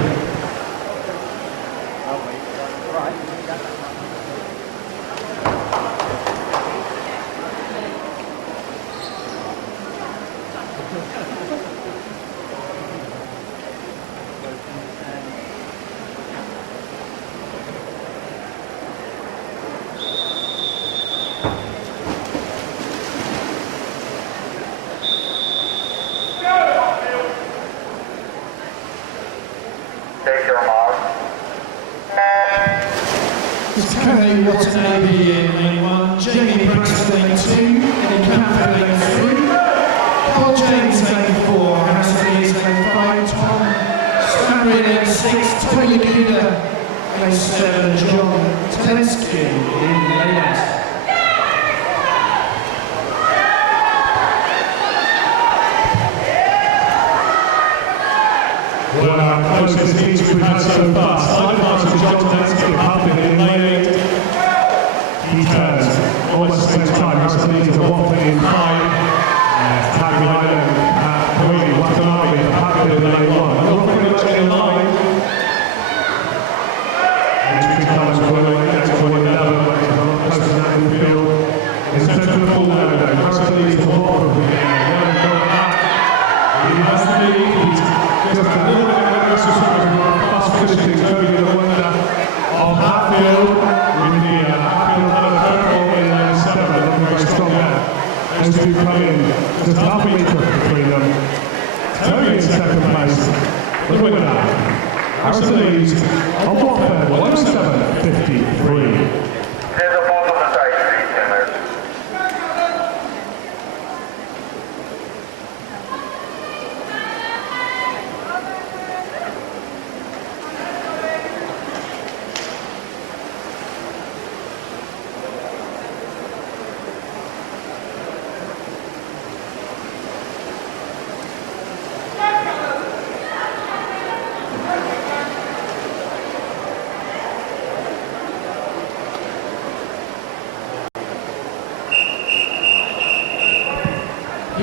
Mr. Cody Watanabe in lane 1, Jamie Braxton lane 2, Eddie Campbell lane 3, Paul James lane 4, Harrison Lees lane 5, Tom Stanbury lane 6, Tony Laguna lane 7, John Telesky in lane 8. One of our closest heats we've had so far. Sidebar to John Telesky, Pumping in lane 8. He turns almost the same time. Harrison Lees are waffling in 5. Tag behind them, Cody Watanabe, Pumping in lane 1. They're all pretty much in line. Entry comes well, that's going 11, but it's a lot closer than that in the field. In centre of the full now, though, Harrison Lees to waffle again. He has the lead. He's just a little bit of a fast finishing, Toby the wonder of Hatfield with the Hatfield kind of purple in lane 7, looking very strong there. Those two come in, just half a metre between them. Toby in second place, the winner, Harrison Lees of Watford, 107.53. There's a both of the side streets in there.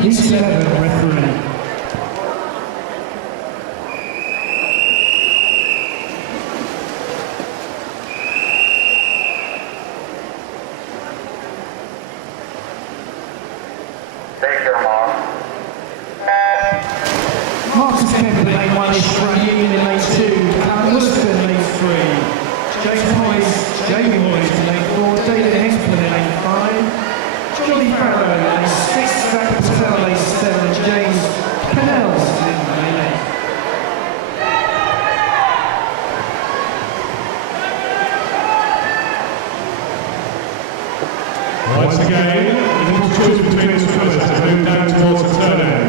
He's 11, referee. Take your mark. Marcus Kemp in lane 1, Shrine Union in lane 2, Alan Wilson in lane 3, James Hoyes, Jamie Hoyes in lane 4, David Hensman in lane 5, Johnny Farrow in lane 6, Zach Patel lane 7, James Pennells in lane 8. Once again, a little choice between the swimmers as they move down towards the turn end.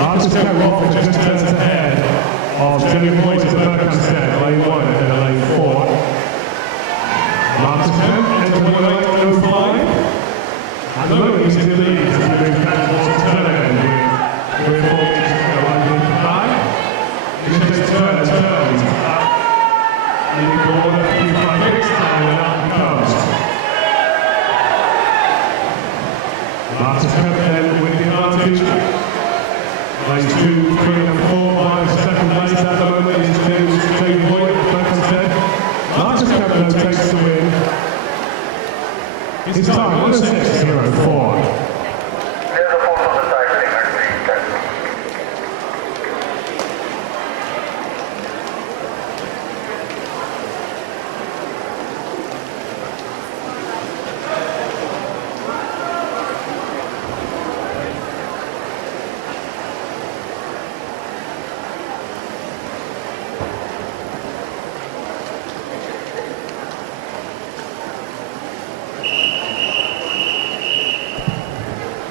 Marcus Kemp just turns ahead of Jamie Hoyes at Berkhamsted, lane 1 and lane 4. Marcus Kemp enters 1:08.05. At the moment he's in the lead as he moves down towards the turn end with 3 or 4 meters to go under the flag. He just turns up and he can order a few 5 minutes time and up he comes. Marcus Kemp then with the advantage. Lanes 2, 3 and 4 by second place at the moment is Jamie Hoyes at Berkhamsted. Marcus Kemp though takes the win. His time 1:06.04. There's a both of the side streets.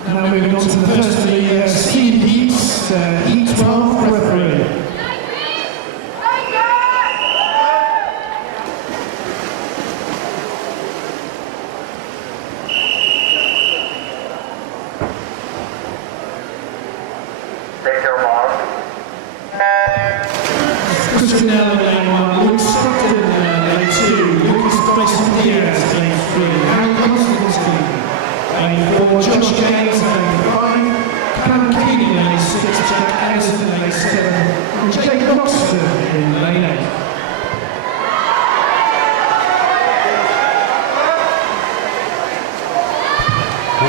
Now moving on to the first of the speed heats, heat 12 referee. Take your mark. Christian Allen lane 1, Luke Stockton lane 2, Lucas Dyson Diaz lane 3, Harry Konstantinsky lane 4, Josh Gaines lane 5, Cam Keeney lane 6, Jack Anderson lane 7, and Jake Loxton in lane 8.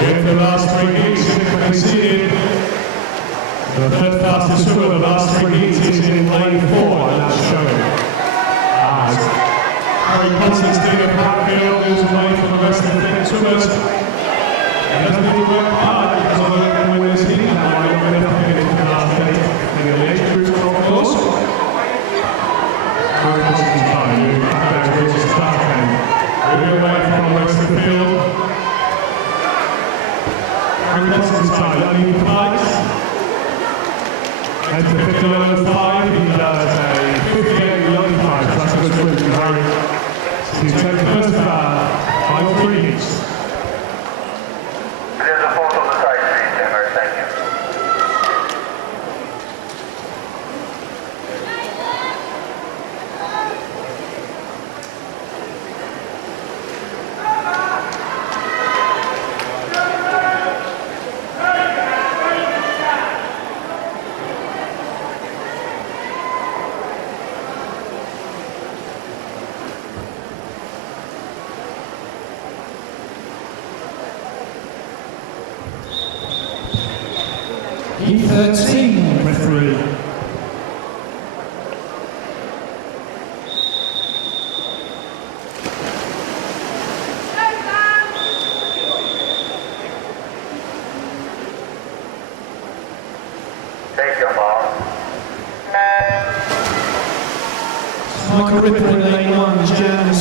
In the last 3 heats, if I can see it, the third fastest swimmer of the last 3 heats is in lane 4, and that's showing. As Harry Constantine of Hatfield moves away from the rest of the fit swimmers. He doesn't need to work hard because although they're going to win this heat, that might not be enough to get into the last 8 in the age group, of course. Harry Constantine moving back down towards the start end. inside underneath the bikes. Enter 51.05, he does a 58.95, so that's a good swim from Harry to take the first final 3 heats. There's a photo of the side street, Timber. Thank you. E13, referee. Take your mark. Michael Ripper in lane 1, James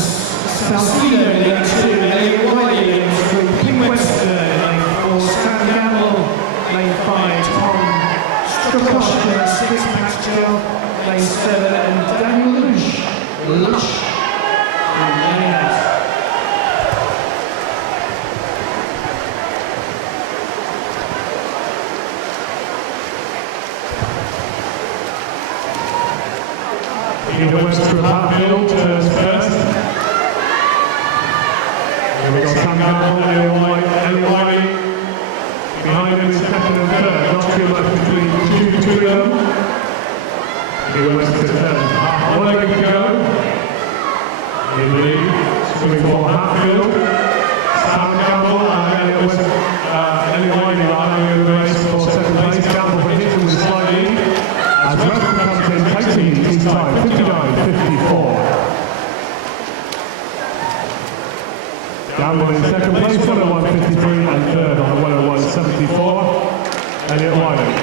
Salcido in lane 2, Elliot Wiley in lane 3, Kim Webster in lane 4, Stan Gamble lane 5, Tom Strukosh in lane 6, Max Gell lane 7, and Daniel Lush in lane 8. Peter Webster of Hatfield turns first. Here we go, Sam Gamble, Elliot Wiley. Behind him is second and third, not too much between them. Peter Webster turns. One leg to go. In the lead, swimming for Hatfield. Sam Gamble and Elliot Wiley are having a race for second place. Gamble for him with a slight lead. As Webster comes in, taking his time, 59.54. Gamble in second place, 101.53, and third on 101.74. Elliot Wiley.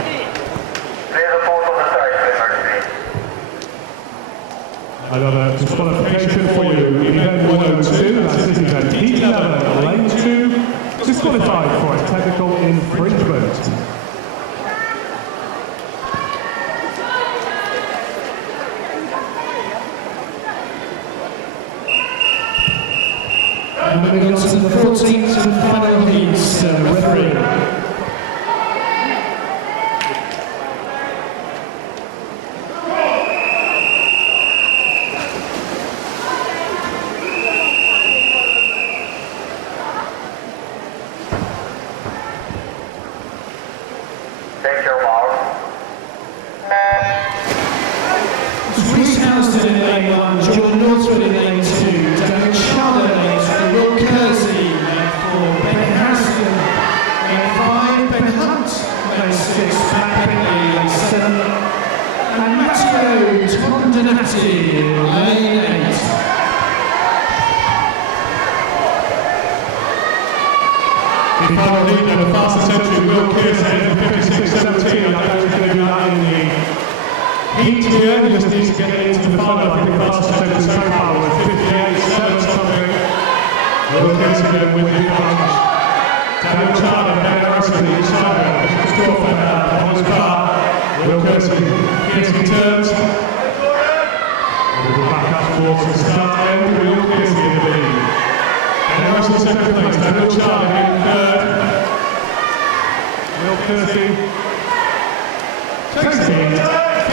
There's a photo of the side, Timber. Another disqualification for you. Event 102, that's this event. Heat 11, lane 2, disqualified for a technical infringement. Moving on to the 14th and final heats, referee. Take your mark. Reece Houston in lane 1, Jordan Northwood in lane 2, Daniel Schade in lane 3, Will Kersey in lane 4, Ben Houston lane 5, Ben Hunt lane 6, Matt Bentley lane 7, and Matteo Tondonati in lane 8. The final lead of the fastest entry, Will Kersey, 56.17. I don't think he's going to do that in the heat here. He just needs to get into the final. I think the fastest entry so far was 58.7 something. Will Kersey going with the punch. Daniel Charlie, Ben Harrison, each side. Score on his car. Will Kersey turns. We'll go back up towards the start end. Will Kersey in the lead. Ben Harrison second place. Daniel Charlie in third. Will Kersey takes it,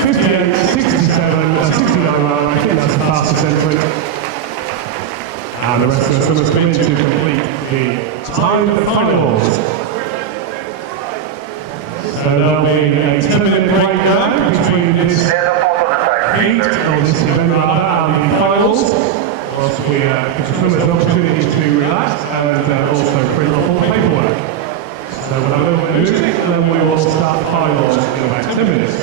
58.67, 69 round. I think that's the fastest entry. And the rest of the swimmers come in to complete the time finals. So there'll be a 10-minute break now between this There's a photo of the side heat, street. or this event rather, and the finals. Whilst we give the swimmers an opportunity to relax and also print off all the paperwork. So we'll have a little bit of music and then we will start the finals in about 10 minutes.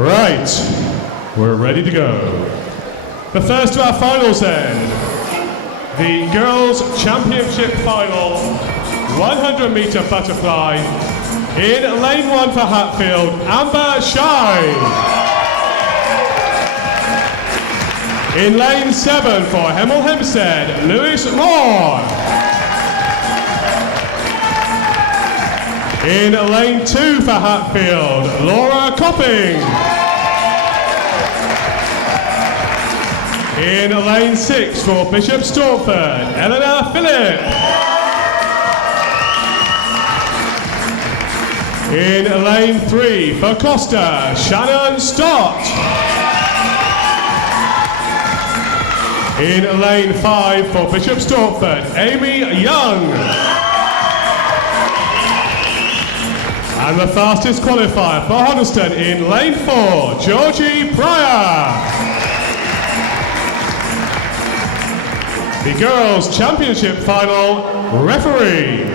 Right, we're ready to go. The first of our finals then. The Girls' Championship Final, 100-metre butterfly. In lane 1 for Hatfield, Amber Shine. In lane 7 for Hemel Hempstead, Lewis Moore. In lane 2 for Hatfield, Laura Copping. In lane 6 for Bishop Stortford, Eleanor Phillip. In lane 3 for Costa, Shannon Stott. In lane 5 for Bishop Stortford, Amy Young. And the fastest qualifier for Hoddesdon in lane 4, Georgie Pryor. The Girls' Championship Final referee.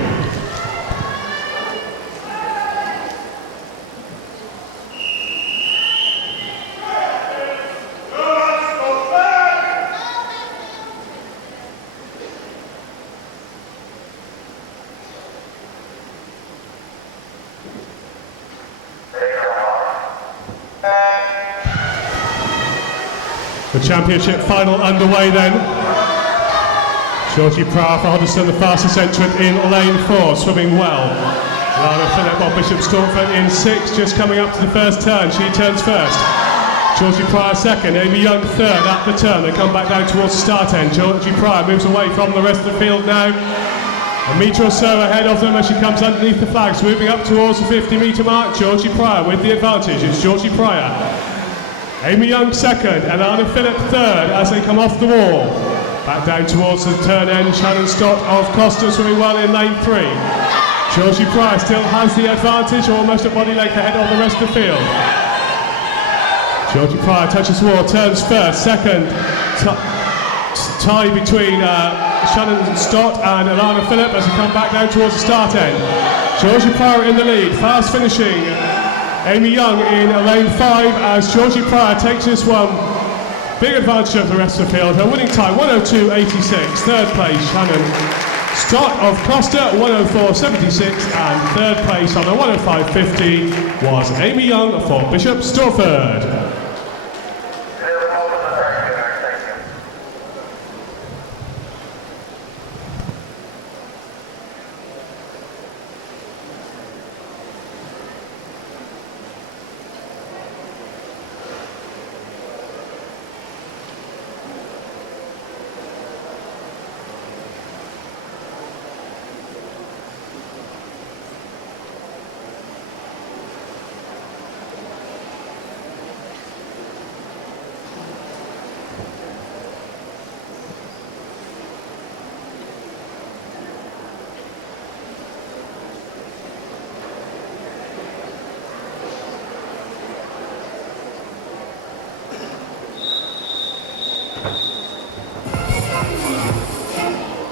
The championship final underway then. Georgie Pryor for Hoddesdon, the fastest entrant in lane 4, swimming well. Lara Phillip or Bishop Stortford in 6, just coming up to the first turn. She turns first. Georgie Pryor second, Amy Young third at the turn. They come back down towards the start end. Georgie Pryor moves away from the rest of the field now. A metre or so ahead of them as she comes underneath the flags, moving up towards the 50-metre mark. Georgie Pryor with the advantage. It's Georgie Pryor. Amy Young second, and Anna Phillip third as they come off the wall. Back down towards the turn end, Shannon Stott of Costa swimming well in lane 3. Georgie Pryor still has the advantage, almost a body length ahead of the rest of the field. Georgie Pryor touches the wall, turns first, second. Tie between Shannon Stott and Alana Phillip as they come back down towards the start end. Georgie Pryor in the lead, fast finishing. Amy Young in lane 5 as Georgie Pryor takes this one. Big advantage of the rest of the field. Her winning time 102.86. Third place Shannon Stott of Costa 104.76, and third place on a 105.50 was Amy Young for Bishop Stortford.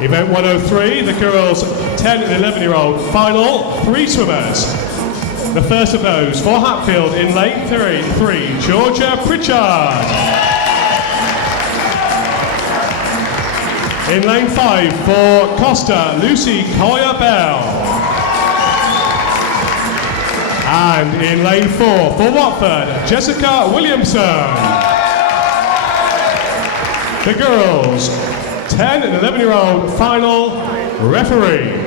Event 103, the girls' 10 and 11-year-old final, 3 swimmers. The first of those for Hatfield in lane 3, Georgia Pritchard. In lane 5 for Costa, Lucy Coyer-Bell. And in lane 4 for Watford, Jessica Williamson. The girls' 10 and 11-year-old final referee.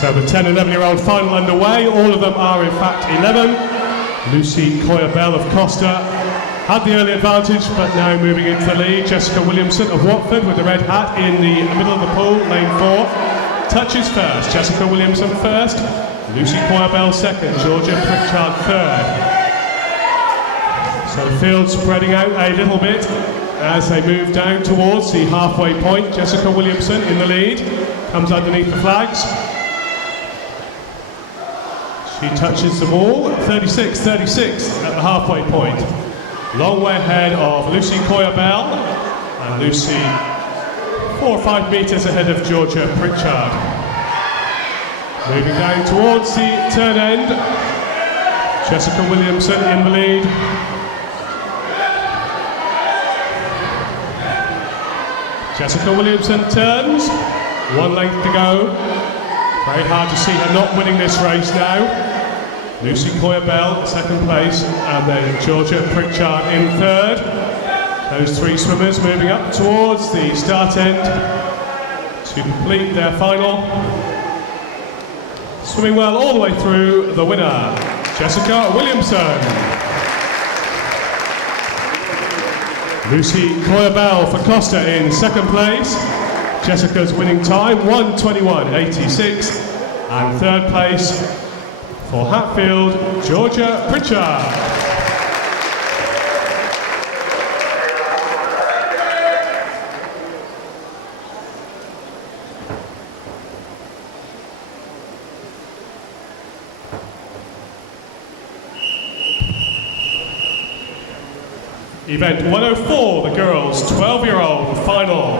So the 10 and 11-year-old final underway. All of them are in fact 11. Lucy Coyer-Bell of Costa had the early advantage, but now moving into the lead. Jessica Williamson of Watford with the red hat in the middle of the pool, lane 4. Touches first, Jessica Williamson first, Lucy Coyer-Bell second, Georgia Pritchard third. So the field spreading out a little bit as they move down towards the halfway point. Jessica Williamson in the lead. comes underneath the flags. She touches the wall, 36-36 at the halfway point. Long way ahead of Lucy Coyer-Bell, and Lucy 4 or 5 metres ahead of Georgia Pritchard. Moving down towards the turn end, Jessica Williamson in the lead. Jessica Williamson turns, 1 length to go. Very hard to see her not winning this race now. Lucy Coyer-Bell, second place, and then Georgia Pritchard in third. Those 3 swimmers moving up towards the start end to complete their final. Swimming well all the way through, the winner, Jessica Williamson. Lucy Coyer-Bell for Costa in second place. Jessica's winning time, 1:21.86. And third place for Hatfield, Georgia Pritchard. Event 104, the girls' 12-year-old final.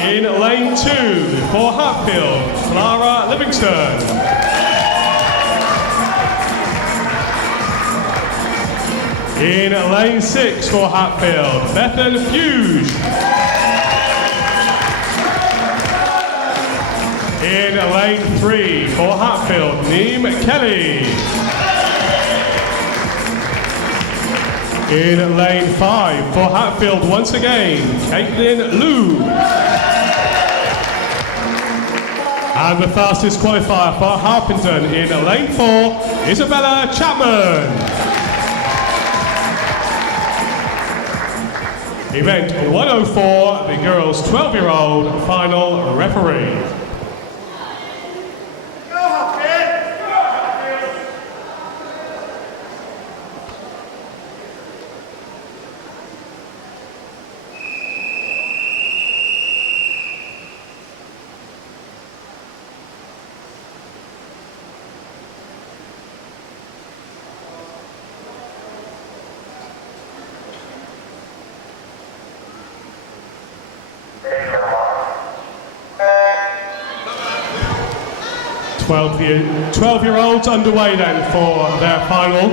In lane 2 for Hatfield, Clara Livingston. In lane 6 for Hatfield, Bethan Fuge. In lane 3 for Hatfield, Neem Kelly. In lane 5 for Hatfield once again, Caitlin Liu. And the fastest qualifier for Harpenden in lane 4, Isabella Chapman. Event 104, the girls' 12-year-old final referee. The 12-year-olds underway then for their final.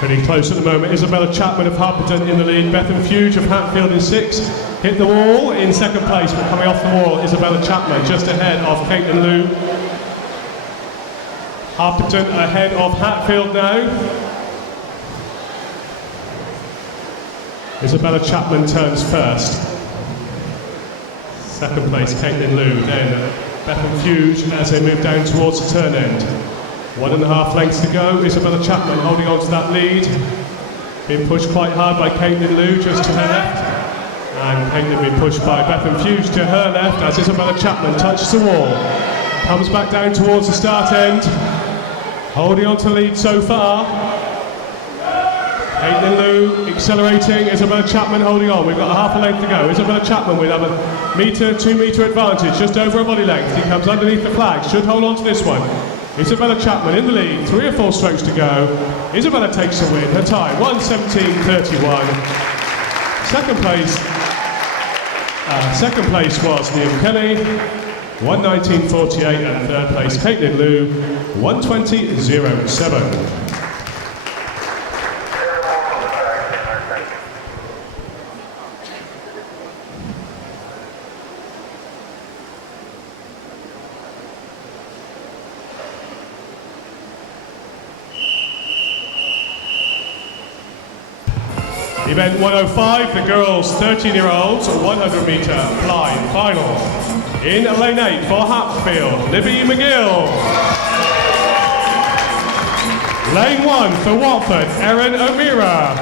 Pretty close at the moment. Isabella Chapman of Harpenden in the lead. Bethan Fuge of Hatfield in 6. Hit the wall in second place, but coming off the wall, Isabella Chapman just ahead of Caitlin Liu. Harpenden ahead of Hatfield now. Isabella Chapman turns first. Second place, Caitlin Liu. Then Bethan Fuge as they move down towards the turn end. 1.5 lengths to go. Isabella Chapman holding on to that lead. Being pushed quite hard by Caitlin Liu just to her left. And Caitlin being pushed by Bethan Fuge to her left as Isabella Chapman touches the wall. Comes back down towards the start end. Holding on to the lead so far. Caitlin Liu accelerating, Isabella Chapman holding on. We've got a half a length to go. Isabella Chapman with a 2 metre advantage, just over a body length. He comes underneath the flag, should hold on to this one. Isabella Chapman in the lead, 3 or 4 strokes to go. Isabella takes the win, her time 1:17.31. Second place was Neem Kelly, 1:19.48, and third place Caitlin Liu, 1:20.07. Event 105, the girls' 13-year-olds, 100-metre blind final. In lane 8 for Hatfield, Libby McGill. Lane 1 for Watford, Erin O'Meara.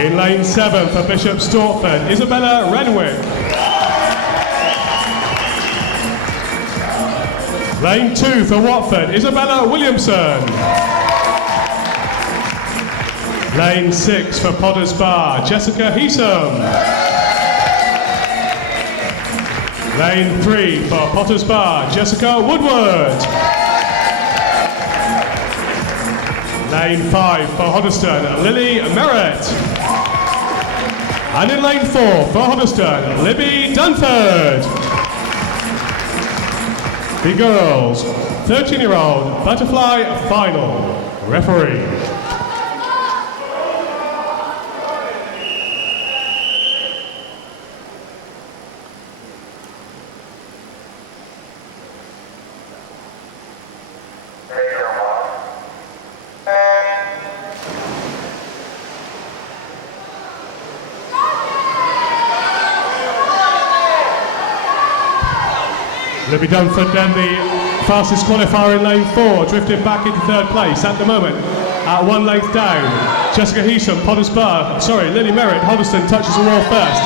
In lane 7 for Bishop Stortford, Isabella Renwick. Lane 2 for Watford, Isabella Williamson. Lane 6 for Potters Bar, Jessica Heasom. Lane 3 for Potters Bar, Jessica Woodward. Lane 5 for Hoddesdon, Lily Merritt. And in lane 4 for Hoddesdon, Libby Dunford. The girls' 13-year-old butterfly final. Referee. Libby Dunford, then the fastest qualifier in lane 4, drifting back into third place at the moment, at 1 length down. Jessica Heasom, Lily Merritt, Hoddesdon touches the wall first.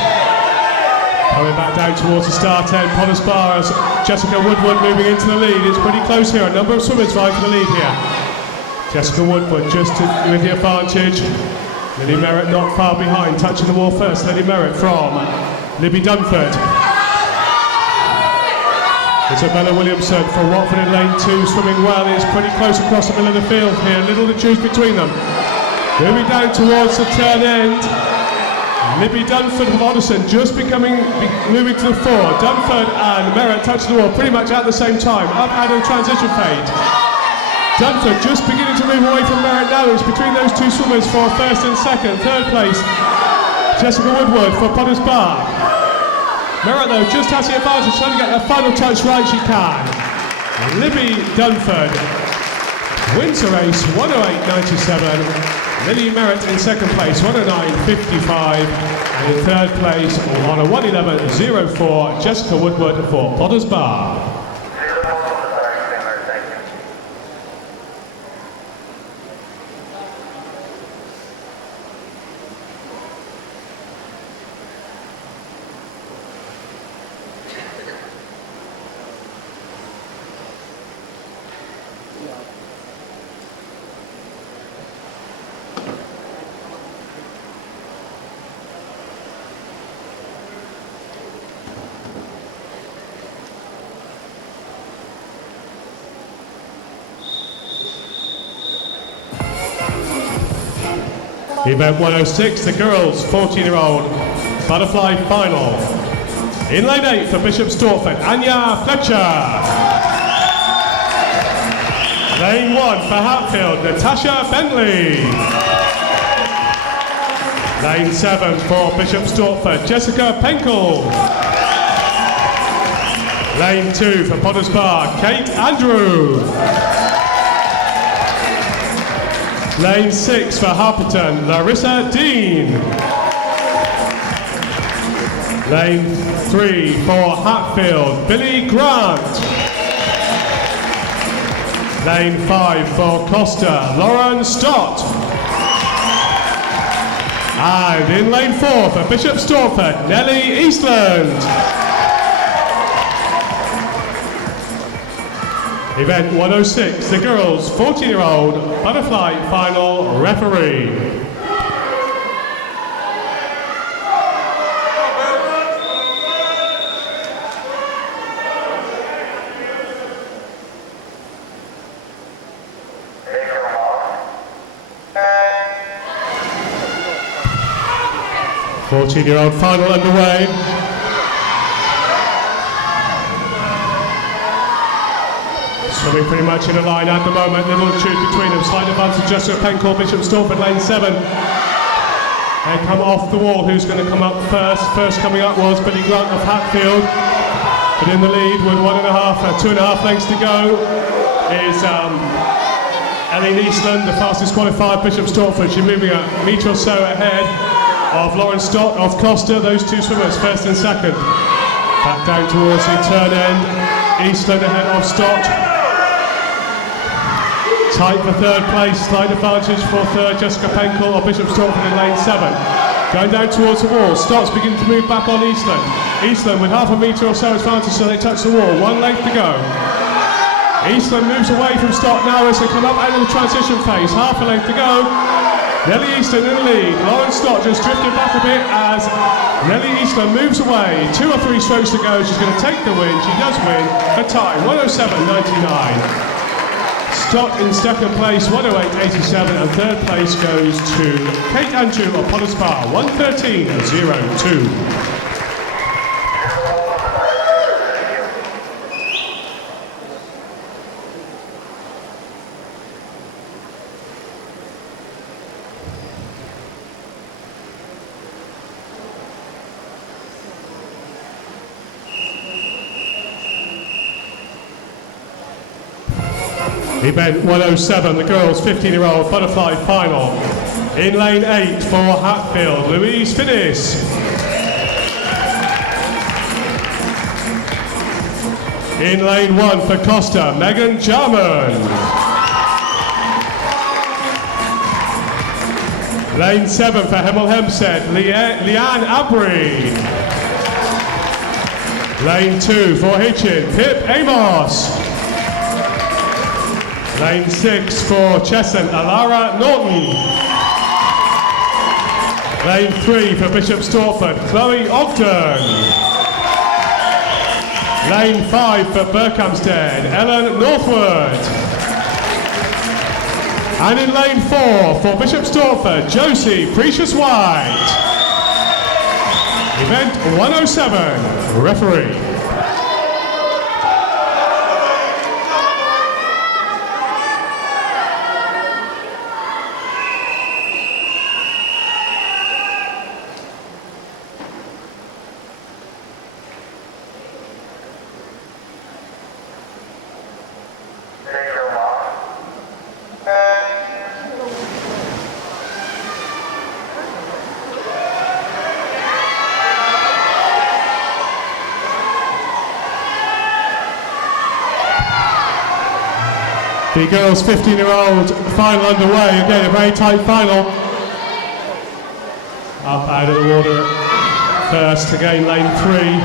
Coming back down towards the start end, Potters Bar as Jessica Woodward moving into the lead. It's pretty close here, a number of swimmers vying for the lead here. Jessica Woodward just with the advantage. Lily Merritt not far behind, touching the wall first. Lily Merritt from Libby Dunford. Isabella Williamson from Watford in lane 2, swimming well. It's pretty close across the middle of the field here, little to choose between them. Moving down towards the turn end, Libby Dunford from Hoddesdon just moving to the fore. Dunford and Merritt touching the wall pretty much at the same time, up out of the transition fade. Dunford just beginning to move away from Merritt now. It's between those two swimmers for first and second. Third place, Jessica Woodward for Potters Bar. Merritt though just has the advantage, trying to get the final touch right she can. Libby Dunford wins the race, 108.97. Lily Merritt in second place, 109.55. And in third place, on a 111.04, Jessica Woodward for Potters Bar. Event 106, the girls' 14-year-old butterfly final. In lane 8 for Bishop Stortford, Anya Fletcher. Lane 1 for Hatfield, Natasha Bentley. Lane 7 for Bishop Stortford, Jessica Penkel. Lane 2 for Potters Bar, Kate Andrew. Lane 6 for Harperton, Larissa Dean. Lane 3 for Hatfield, Billy Grant. Lane 5 for Costa, Lauren Stott. And in lane 4 for Bishop Stortford, Nellie Eastland. Event 106, the girls' 14-year-old butterfly final referee. Fourteen-year-old final underway. Swimming pretty much in a line at the moment, little choose between them. Slight advantage, Jessica Penkel, Bishop Stortford, lane 7. They come off the wall. Who's going to come up first? First coming up was Billy Grant of Hatfield. But in the lead with 2.5 lengths to go is Ellen Eastland, the fastest qualified. Bishop Stortford, she's moving a metre or so ahead of Lauren Stott of Costa. Those two swimmers, first and second. Back down towards the turn end. Eastland ahead of Stott. Tight for third place, slight advantage for third, Jessica Penkel or Bishop Stortford in lane 7. Going down towards the wall, Stott's beginning to move back on Eastland. Eastland with half a metre or so advantage, so they touch the wall, 1 length to go. Eastland moves away from Stock now as they come up out of the transition phase. Half a length to go. Nelly Eastland in the lead. Lauren Stott just drifted back a bit as Nelly Eastland moves away. 2 or 3 strokes to go. She's going to take the win. She does win. Her time 107.99. Stott in second place 108.87, and third place goes to Kate Andrew of Potters Bar 113.02. Event 107, the girls' 15-year-old butterfly final. In lane 8 for Hatfield, Louise Finnis. In lane 1 for Costa, Megan Jarman. Lane 7 for Hemel Hempstead, Leanne Abry. Lane 2 for Hitchin, Pip Amos. Lane 6 for Cheshunt, Alara Norton. Lane 3 for Bishop Stortford, Chloe Ogden. Lane 5 for Berkhamsted, Ellen Northwood. And in lane 4 for Bishop Stortford, Josie Precious White. Event 107, referee. The girls' 15-year-old final underway. Again, a very tight final. Up out of the water first, again lane 3.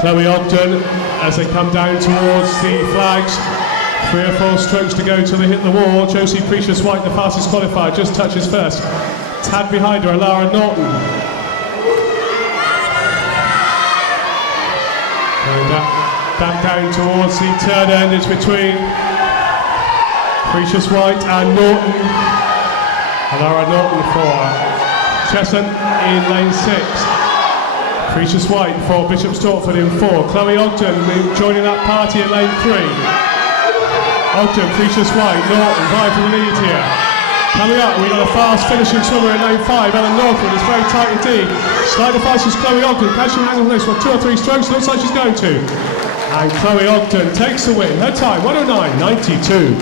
Chloe Ogden as they come down towards the flags. 3 or 4 strokes to go till they hit the wall. Josie Precious White, the fastest qualifier, just touches first. Tad behind her, Lara Norton. Back down towards the turn end, it's between Precious White and Norton. Alara Norton for Cheshunt in lane 6. Precious White for Bishop Stortford in 4. Chloe Ogden joining that party in lane 3. Ogden, Precious White, Norton vying for the lead here. Coming up, we've got a fast finishing swimmer in lane 5, Ellen Northwood. It's very tight indeed. Slightly fastest Chloe Ogden, catching an angle on this one, 2 or 3 strokes, looks like she's going to. And Chloe Ogden takes the win. Her time 109.92.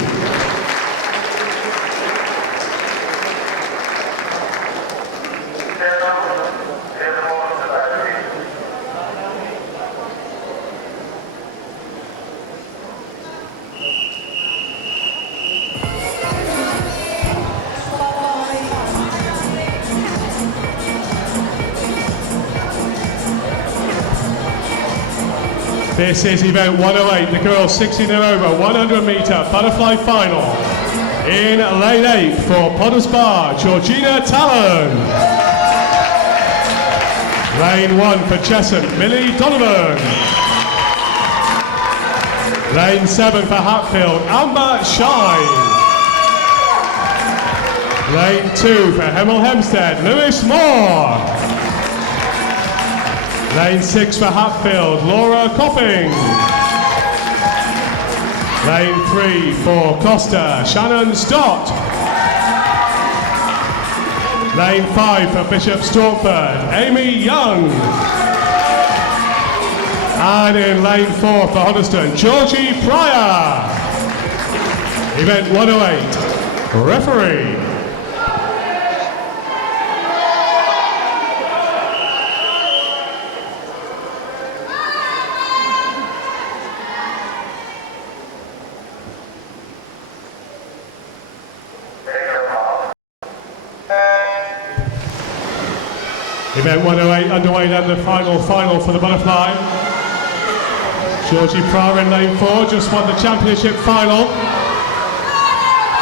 This is event 108, the girls 16 and over, 100 metre butterfly final. In lane 8 for Potters Bar, Georgina Talon. Lane 1 for Cheshunt, Millie Donovan. Lane 7 for Hatfield, Amber Shine. Lane 2 for Hemel Hempstead, Lewis Moore. Lane 6 for Hatfield, Laura Copping. Lane 3 for Costa, Shannon Stott. Lane 5 for Bishop Stortford, Amy Young. And in lane 4 for Hoddesdon, Georgie Pryor. Event 108, referee. Event 108 underway then, the final for the butterfly. Georgie Pryor in lane 4 just won the championship final.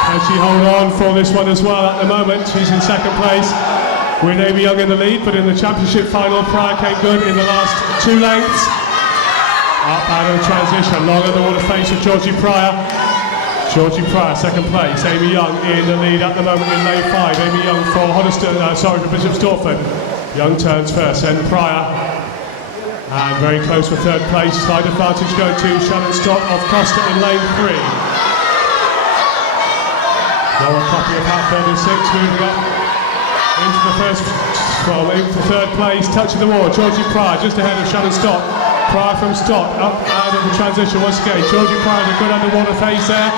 Can she hold on for this one as well at the moment? She's in second place with Amy Young in the lead, but in the championship final, Pryor came good in the last 2 lengths. Up out of the transition, long underwater face of Georgie Pryor. Georgie Pryor, second place. Amy Young in the lead at the moment in lane 5. Amy Young for for Bishop Stortford. Young turns first, then Pryor. And very close for third place. Slight advantage going to Shannon Stott of Costa in lane 3. Laura Coppy of Hertford in 6, moving up into the third place. Touching the wall, Georgie Pryor just ahead of Shannon Stott. Pryor from Stott, up out of the transition once again. Georgie Pryor, a good underwater face there.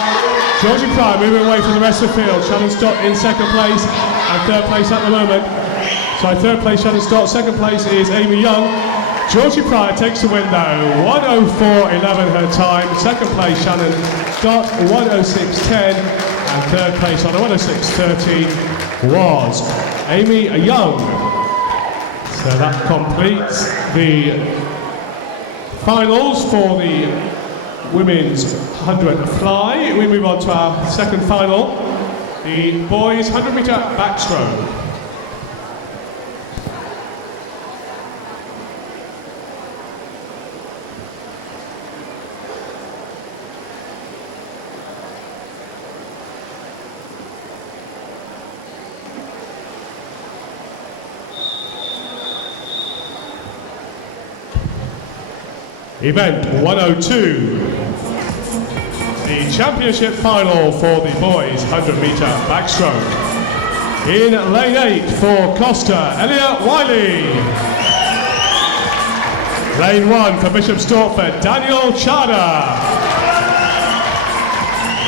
Georgie Pryor moving away from the rest of the field. Shannon Stott in second place and third place at the moment. So third place Shannon Stott, second place is Amy Young. Georgie Pryor takes the win though, 1:04.11 her time. Second place Shannon Stott, 1:06.10. And third place on 1:06.30 was Amy Young. So that completes the finals for the women's 100 fly. We move on to our second final, the boys 100 metre backstroke. Event 102, the championship final for the boys 100 metre backstroke. In lane 8 for Costa, Elliot Wiley. Lane 1 for Bishop Stortford, Daniel Chada.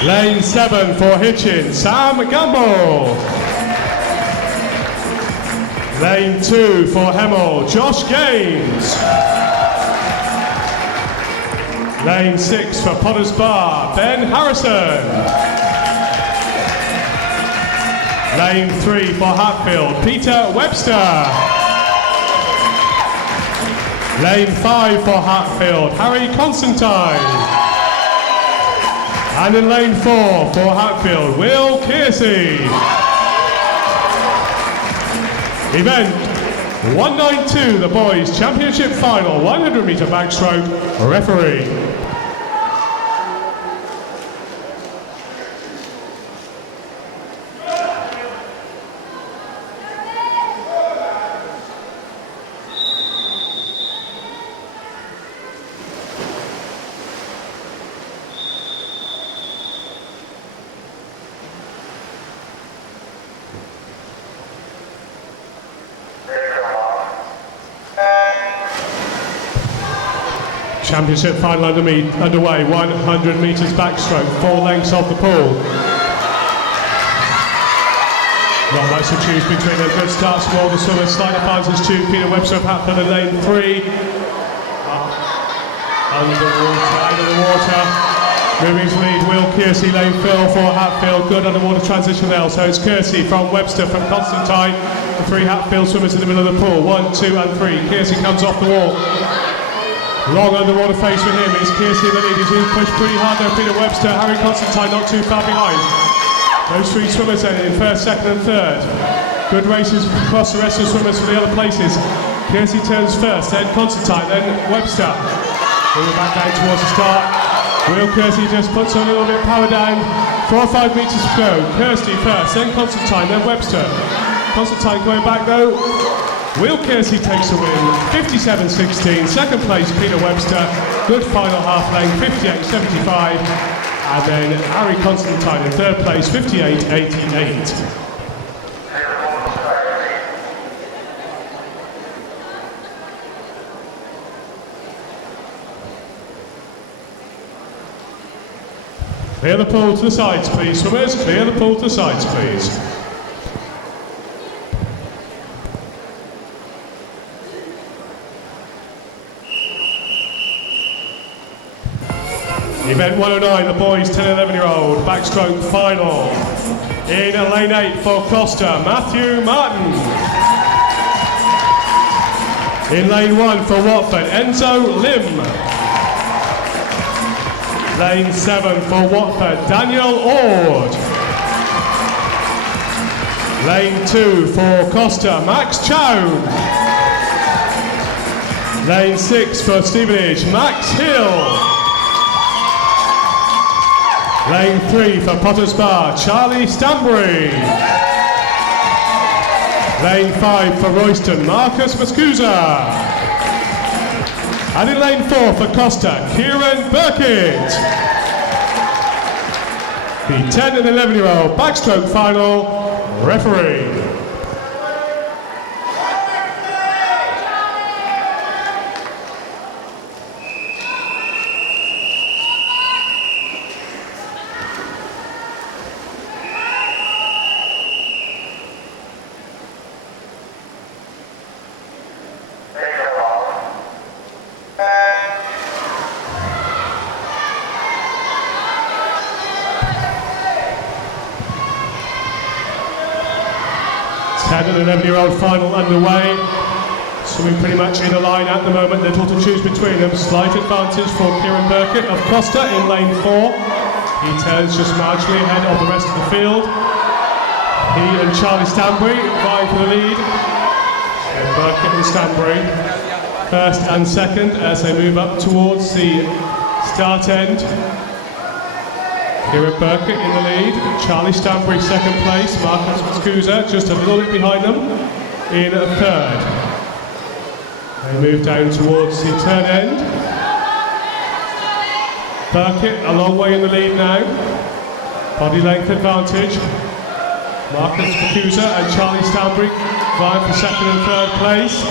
Lane 7 for Hitchin, Sam Gamble. Lane 2 for Hemel, Josh Gaines. Lane 6 for Potter's Bar, Ben Harrison. Lane 3 for Hatfield, Peter Webster. Lane 5 for Hatfield, Harry Constantine. And in lane 4 for Hatfield, Will Kearsey. Event 192, the boys' championship final, 100 metre backstroke, referee. Championship final underway, 100 metres backstroke, 4 lengths off the pool. Not much to choose between them. Good starts for all the swimmers. Slight advantage to Peter Webster of Hatfield in lane 3. Underwater, out of the water. Moving to lead, Will Kearsey, lane 4 for Hatfield. Good underwater transition there. So it's Kearsey from Webster from Constantine. The 3 Hatfield swimmers in the middle of the pool. 1, 2 and 3. Kearsey comes off the wall. Long underwater face for him. It's Kearsey in the lead. He's being pushed pretty hard there. Peter Webster, Harry Constantine not too far behind. Those 3 swimmers then in first, second and third. Good races across the rest of the swimmers for the other places. Kearsey turns first, then Constantine, then Webster. Moving back down towards the start. Will Kearsey just puts a little bit of power down. 4 or 5 metres to go. Kearsey first, then Constantine, then Webster. Constantine going back though. Will Kearsey takes the win, 57.16. Second place, Peter Webster. Good final half length, 58.75. And then Harry Constantine in third place, 58.88. Clear the pool to the sides, please, swimmers. Clear the pool to the sides, please. Event 109, the boys 10 and 11-year-old backstroke final. In lane 8 for Costa, Matthew Martin. In lane 1 for Watford, Enzo Lim. Lane 7 for Watford, Daniel Ord. Lane 2 for Costa, Max Chow. Lane 6 for Stevenage, Max Hill. Lane 3 for Potters Bar, Charlie Stanbury. Lane 5 for Royston, Marcus Mascusa. And in lane 4 for Costa, Kieran Burkitt. The 10 and 11-year-old backstroke final, referee. And 11-year-old final underway. So we're pretty much in a line at the moment. Little to choose between them. Slight advantage for Kieran Burkitt of Costa in lane 4. He turns just marginally ahead of the rest of the field. He and Charlie Stanbury vying for the lead. So Burkitt and Stanbury first and second as they move up towards the start end. Kieran Burkitt in the lead, Charlie Stanbury second place, Marcus Mascusa just a little bit behind them in third. They move down towards the turn end. Burkitt a long way in the lead now, body length advantage. Marcus Mascusa and Charlie Stanbury vying for second and third place.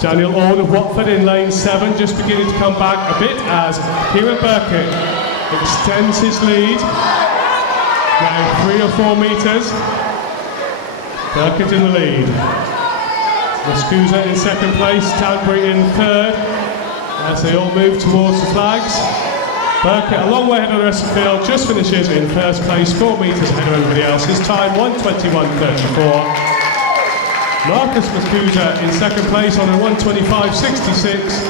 Daniel Ord of Watford in lane 7, just beginning to come back a bit as Kieran Burkitt extends his lead. Now 3 or 4 metres. Burkitt in the lead. Mascusa in second place, Stanbury in third as they all move towards the flags. Burkitt a long way ahead of the rest of the field, just finishes in first place, 4 metres ahead of everybody else. His time 1:21.34. Marcus Mascusa in second place on a 1:25.66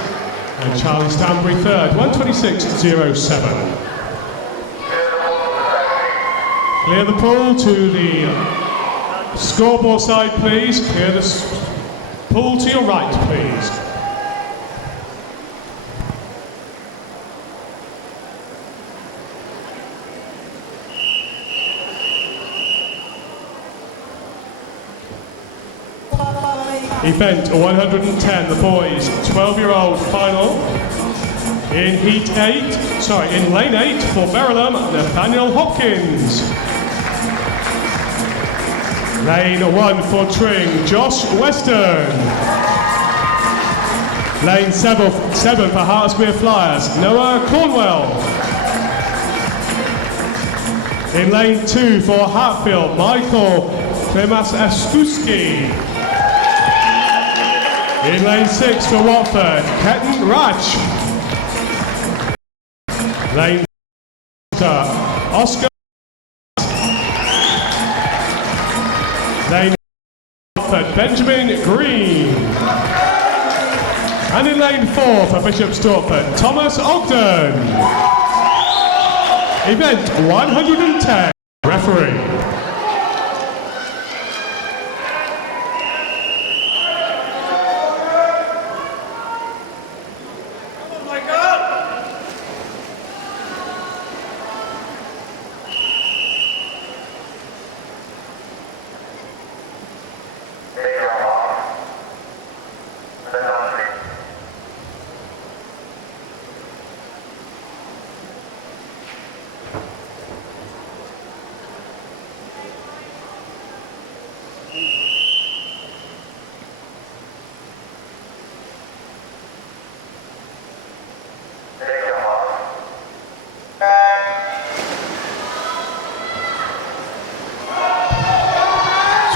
and Charlie Stanbury third, 1:26.07. Clear the pool to the scoreboard side, please. Clear the pool to your right, please. Event 110, the boys 12-year-old final in in lane 8 for Verulam, Nathaniel Hopkins. Lane 1 for Tring, Josh Western. Lane 7 for Hertfordshire Flyers, Noah Cornwell. In lane 2 for Hatfield, Michael Klemas Askuski. In lane 6 for Watford, Ketan Rach. Lane Oscar. Lane Watford, Benjamin Green. And in lane 4 for Bishop Stortford, Thomas Ogden. Event 110, referee.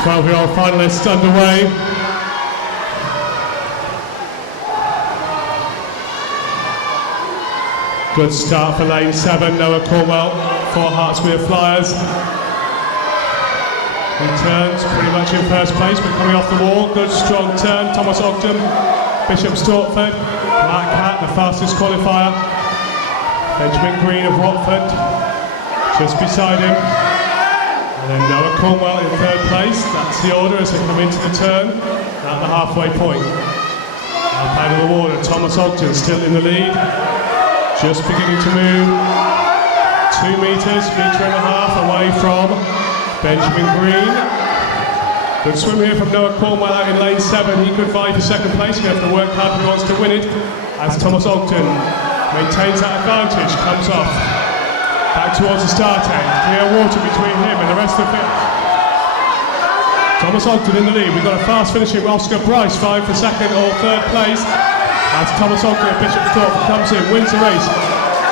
Twelve-year-old finalists underway. Good start for lane 7, Noah Cornwell for Hertfordshire Flyers. He turns pretty much in first place, but coming off the wall. Good strong turn, Thomas Ogden, Bishop Stortford. Black Hat, the fastest qualifier. Benjamin Green of Watford, just beside him. And then Noah Cornwell in third place. That's the order as they come into the turn at the halfway point. Up out of the water, Thomas Ogden still in the lead. Just beginning to move. 2 meters, metre and a half away from Benjamin Green. Good swim here from Noah Cornwell out in lane 7. He could vie for second place. He'll have to work hard if he wants to win it. As Thomas Ogden maintains that advantage, comes off. Back towards the start end. Clear water between him and the rest of the field. Thomas Ogden in the lead. We've got a fast finishing Oscar Bryce, vying for second or third place. As Thomas Ogden at Bishopsthorpe comes in, wins the race.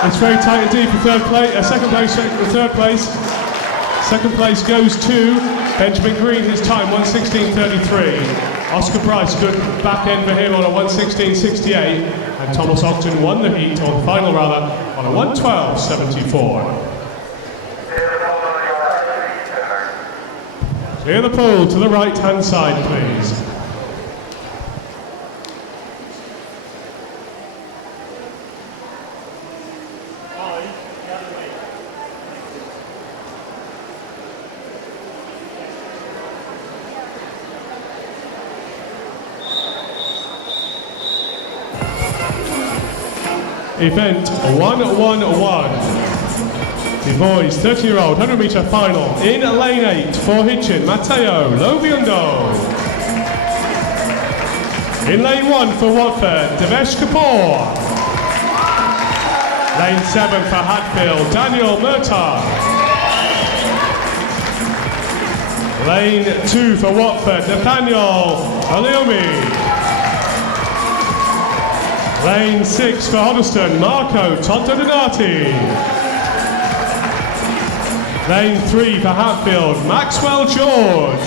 It's very tight indeed for third place. Second place, third place. Second place goes to Benjamin Green. His time 1:16.33. Oscar Bryce, good back end for him on a 1:16.68. And Thomas Ogden won the heat, or the final rather, on a 1:12.74. Clear the pole to the right hand side, please. Event 111. The boys 30-year-old 100 metre final in lane 8 for Hitchin, Matteo Loviundo. In lane 1 for Watford, Devesh Kapoor. Lane 7 for Hatfield, Daniel Murtagh. Lane 2 for Watford, Nathaniel Aliomi. Lane 6 for Hoddesdon, Marco Tontodonati. Lane 3 for Hatfield, Maxwell George.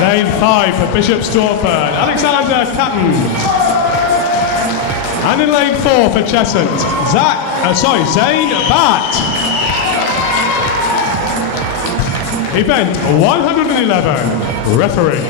Lane 5 for Bishop Stortford, Alexander Catton. And in lane 4 for Cheshunt, Zane Batt. Event 111, referee.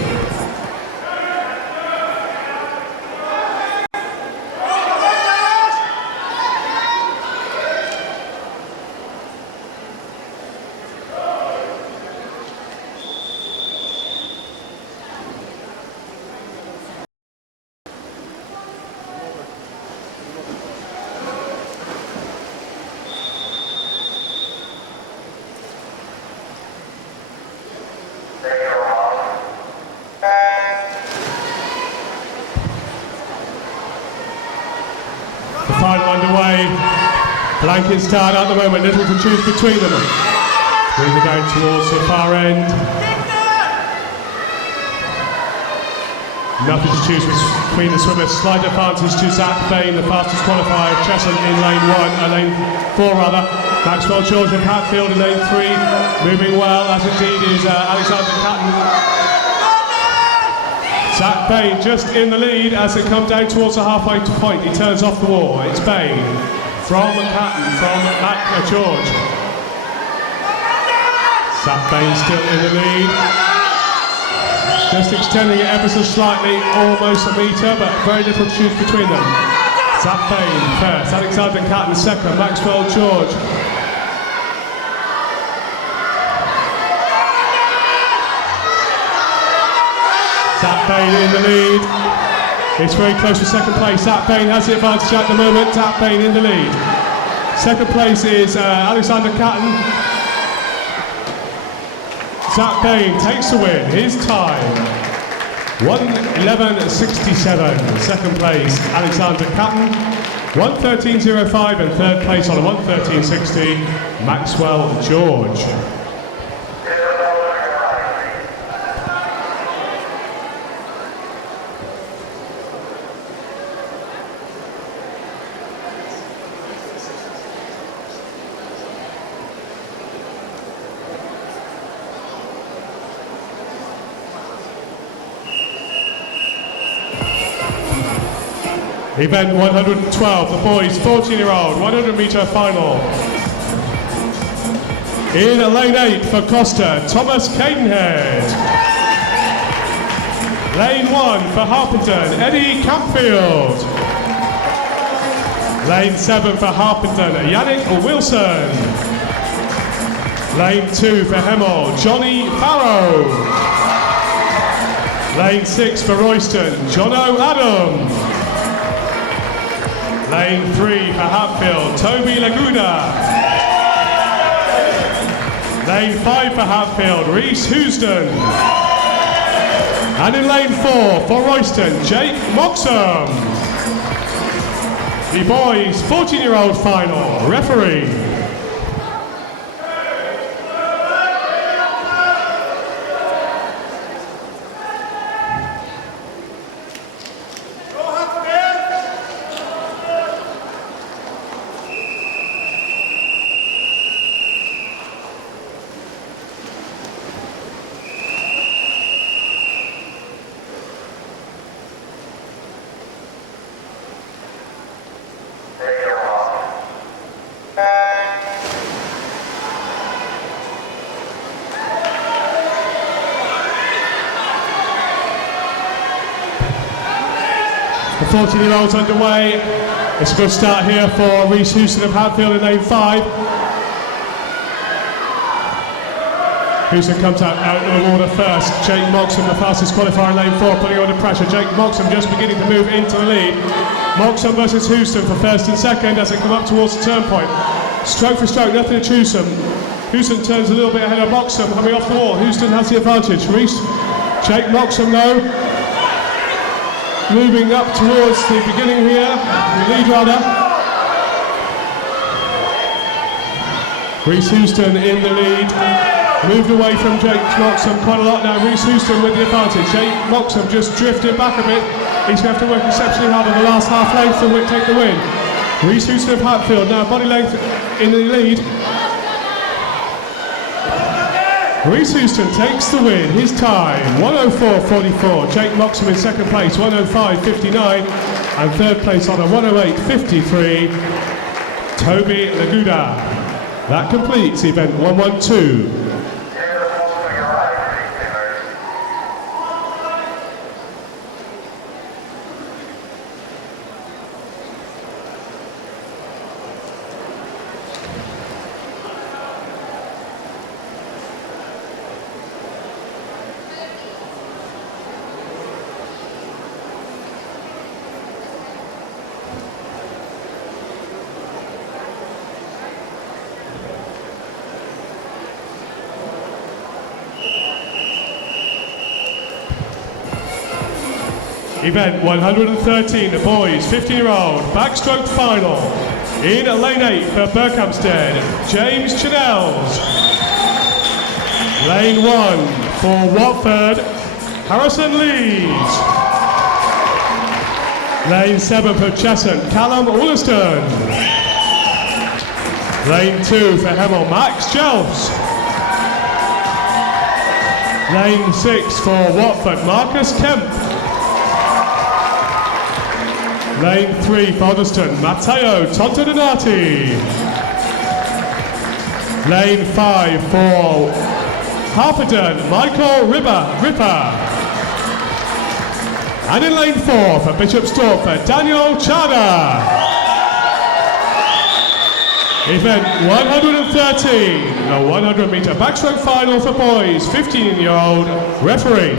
Final underway. Blanket start at the moment, little to choose between them. Moving down towards the far end. Nothing to choose between the swimmers. Slight advantage to Zach Bain, the fastest qualifier. Cheshunt in lane 1, lane 4 rather. Maxwell George and Hatfield in lane 3. Moving well, as indeed is Alexander Catton. Zach Bain just in the lead as they come down towards the halfway point. He turns off the wall. It's Bain from Catton, from George. Zach Bain still in the lead. Just extending it ever so slightly, almost a metre, but very little to choose between them. Zach Bain first, Alexander Catton second, Maxwell George. Zach Bain in the lead. It's very close for second place. Zach Bain has the advantage at the moment. Zach Bain in the lead. Second place is Alexander Catton. Zach Bain takes the win. His time 1:11.67. Second place Alexander Catton 1:13.05, and third place on a 1:13.60 Maxwell George. Event 112, the boys 14-year-old 100 metre final. In lane 8 for Costa, Thomas Cadenhead. Lane 1 for Harpenden, Eddie Campfield. Lane 7 for Harpenden, Yannick Wilson. Lane 2 for Hemel, Johnny Farrow. Lane 6 for Royston, Jono Adam. Lane 3 for Hatfield, Toby Laguda. Lane 5 for Hatfield, Reese Houston. And in lane 4 for Royston, Jake Moxham. The boys' 14-year-old final. Referee. The 14-year-olds underway. It's a good start here for Reese Houston of Hatfield in lane 5. Houston comes out of order first. Jake Moxham, the fastest qualifier in lane 4, putting under pressure. Jake Moxham just beginning to move into the lead. Moxham versus Houston for first and second as they come up towards the turn point. Stroke for stroke, nothing to choose from. Houston turns a little bit ahead of Moxham, coming off the wall. Houston has the advantage. Reese, Jake Moxham though, moving up towards the beginning here, the lead runner. Reese Houston in the lead, moved away from Jake Moxham quite a lot now. Reese Houston with the advantage. Jake Moxham just drifted back a bit. He's going to have to work exceptionally hard on the last half length to take the win. Reese Houston of Hatfield now body length in the lead. Reese Houston takes the win, his time 104.44, Jake Moxham in second place 105.59 and third place on a 108.53, Toby Laguda. That completes event 112. Event 113, the boys 15-year-old backstroke final. In lane 8 for Berkhamsted, James Chenels. Lane 1 for Watford, Harrison Lees. Lane 7 for Cheshunt, Callum Wollaston. Lane 2 for Hemel, Max Jelfs. Lane 6 for Watford, Marcus Kemp. Lane 3 for Uddingston, Matteo Tontodonati. Lane 5 for Harpenden, Michael Ripper. And in lane 4 for Bishop Stortford, Daniel Chada. Event 113, the 100-metre backstroke final for boys, 15-year-old referee.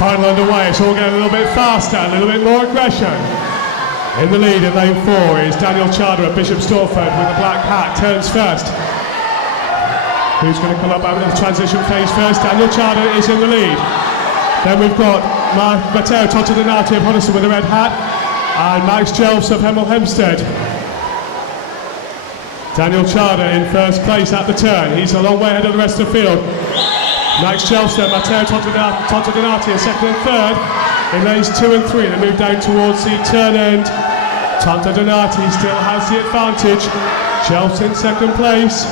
Final underway, it's all getting a little bit faster, a little bit more aggression. In the lead in lane 4 is Daniel Chada at Bishop Stortford with a black hat, turns first. Who's going to come up out of the transition phase first? Daniel Chada is in the lead. Then we've got Matteo Tontodonati of Uddingston with a red hat and Max Jelfs of Hemel Hempstead. Daniel Chada in first place at the turn, he's a long way ahead of the rest of the field. Max Jelfs, Matteo Tontodonati in second and third. In lanes 2 and 3, they move down towards the turn end. Tontodonati still has the advantage. Chelps in second place.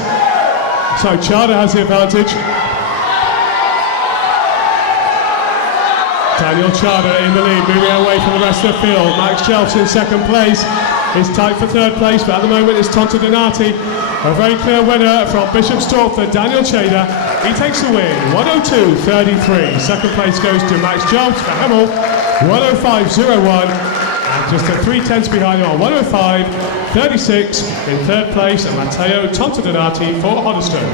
So Charter has the advantage. Daniel Charter in the lead, moving away from the rest of the field. Max Chelps in second place. Is tight for third place, but at the moment it's Tonto Donati. A very clear winner from Bishop Stortford, Daniel Chader. He takes the win, 102.33. Second place goes to Max Chelps for Hemel, 105.01. And just a 3/10 behind him on 105.36 in third place, and Matteo Tonto Donati for Hoddesdon.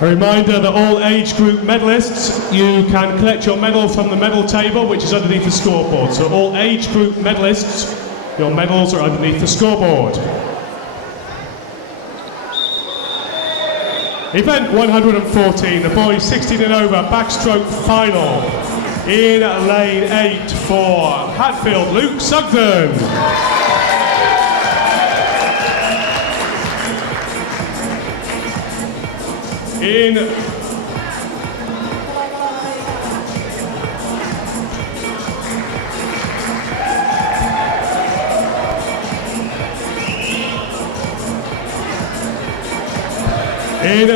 A reminder that all age group medalists, you can collect your medal from the medal table, which is underneath the scoreboard. So all age group medalists, your medals are underneath the scoreboard. Event 114, the boys 16 and over, backstroke final. In lane 8 for Hatfield, Luke Sugden. In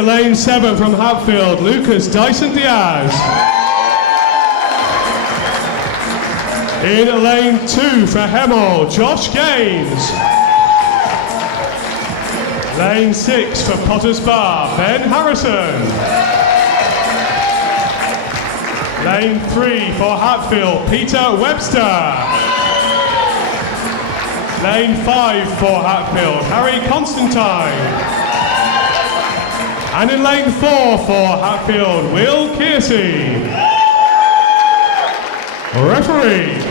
lane 7 from Hatfield, Lucas Dyson Diaz. In lane 2 for Hemel, Josh Gaines. Lane 6 for Potters Bar, Ben Harrison. Lane 3 for Hatfield, Peter Webster. Lane 5 for Hatfield, Harry Constantine. And in lane 4 for Hatfield, Will Kearsey. Referee.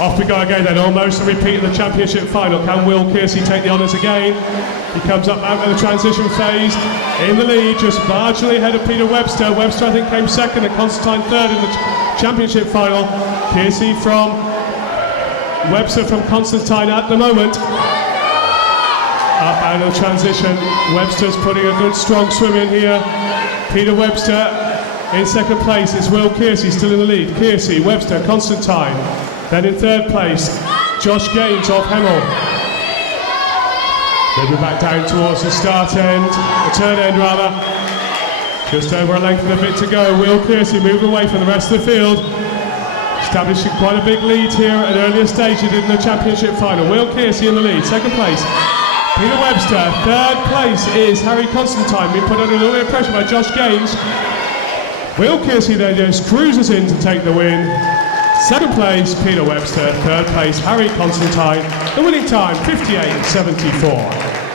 Off we go again then, almost a repeat of the championship final. Can Will Kearsey take the honours again? He comes up out of the transition phase in the lead, just marginally ahead of Peter Webster. Webster I think came second and Constantine third in the championship final. Kearsey from Webster from Constantine at the moment. Up out of the transition, Webster's putting a good strong swim in here. Peter Webster in second place, it's Will Kearsey still in the lead. Kearsey, Webster, Constantine. Then in third place, Josh Gaines of Hemel. Moving back down towards the start end, the turn end rather. Just over a length and a bit to go. Will Kearsey moving away from the rest of the field. Establishing quite a big lead here at an earlier stage in the championship final. Will Kearsey in the lead, second place. Peter Webster, third place is Harry Constantine, being put under a little bit of pressure by Josh Gaines. Will Kearsey then just cruises in to take the win. Second place, Peter Webster. Third place, Harry Constantine. The winning time, 58.74.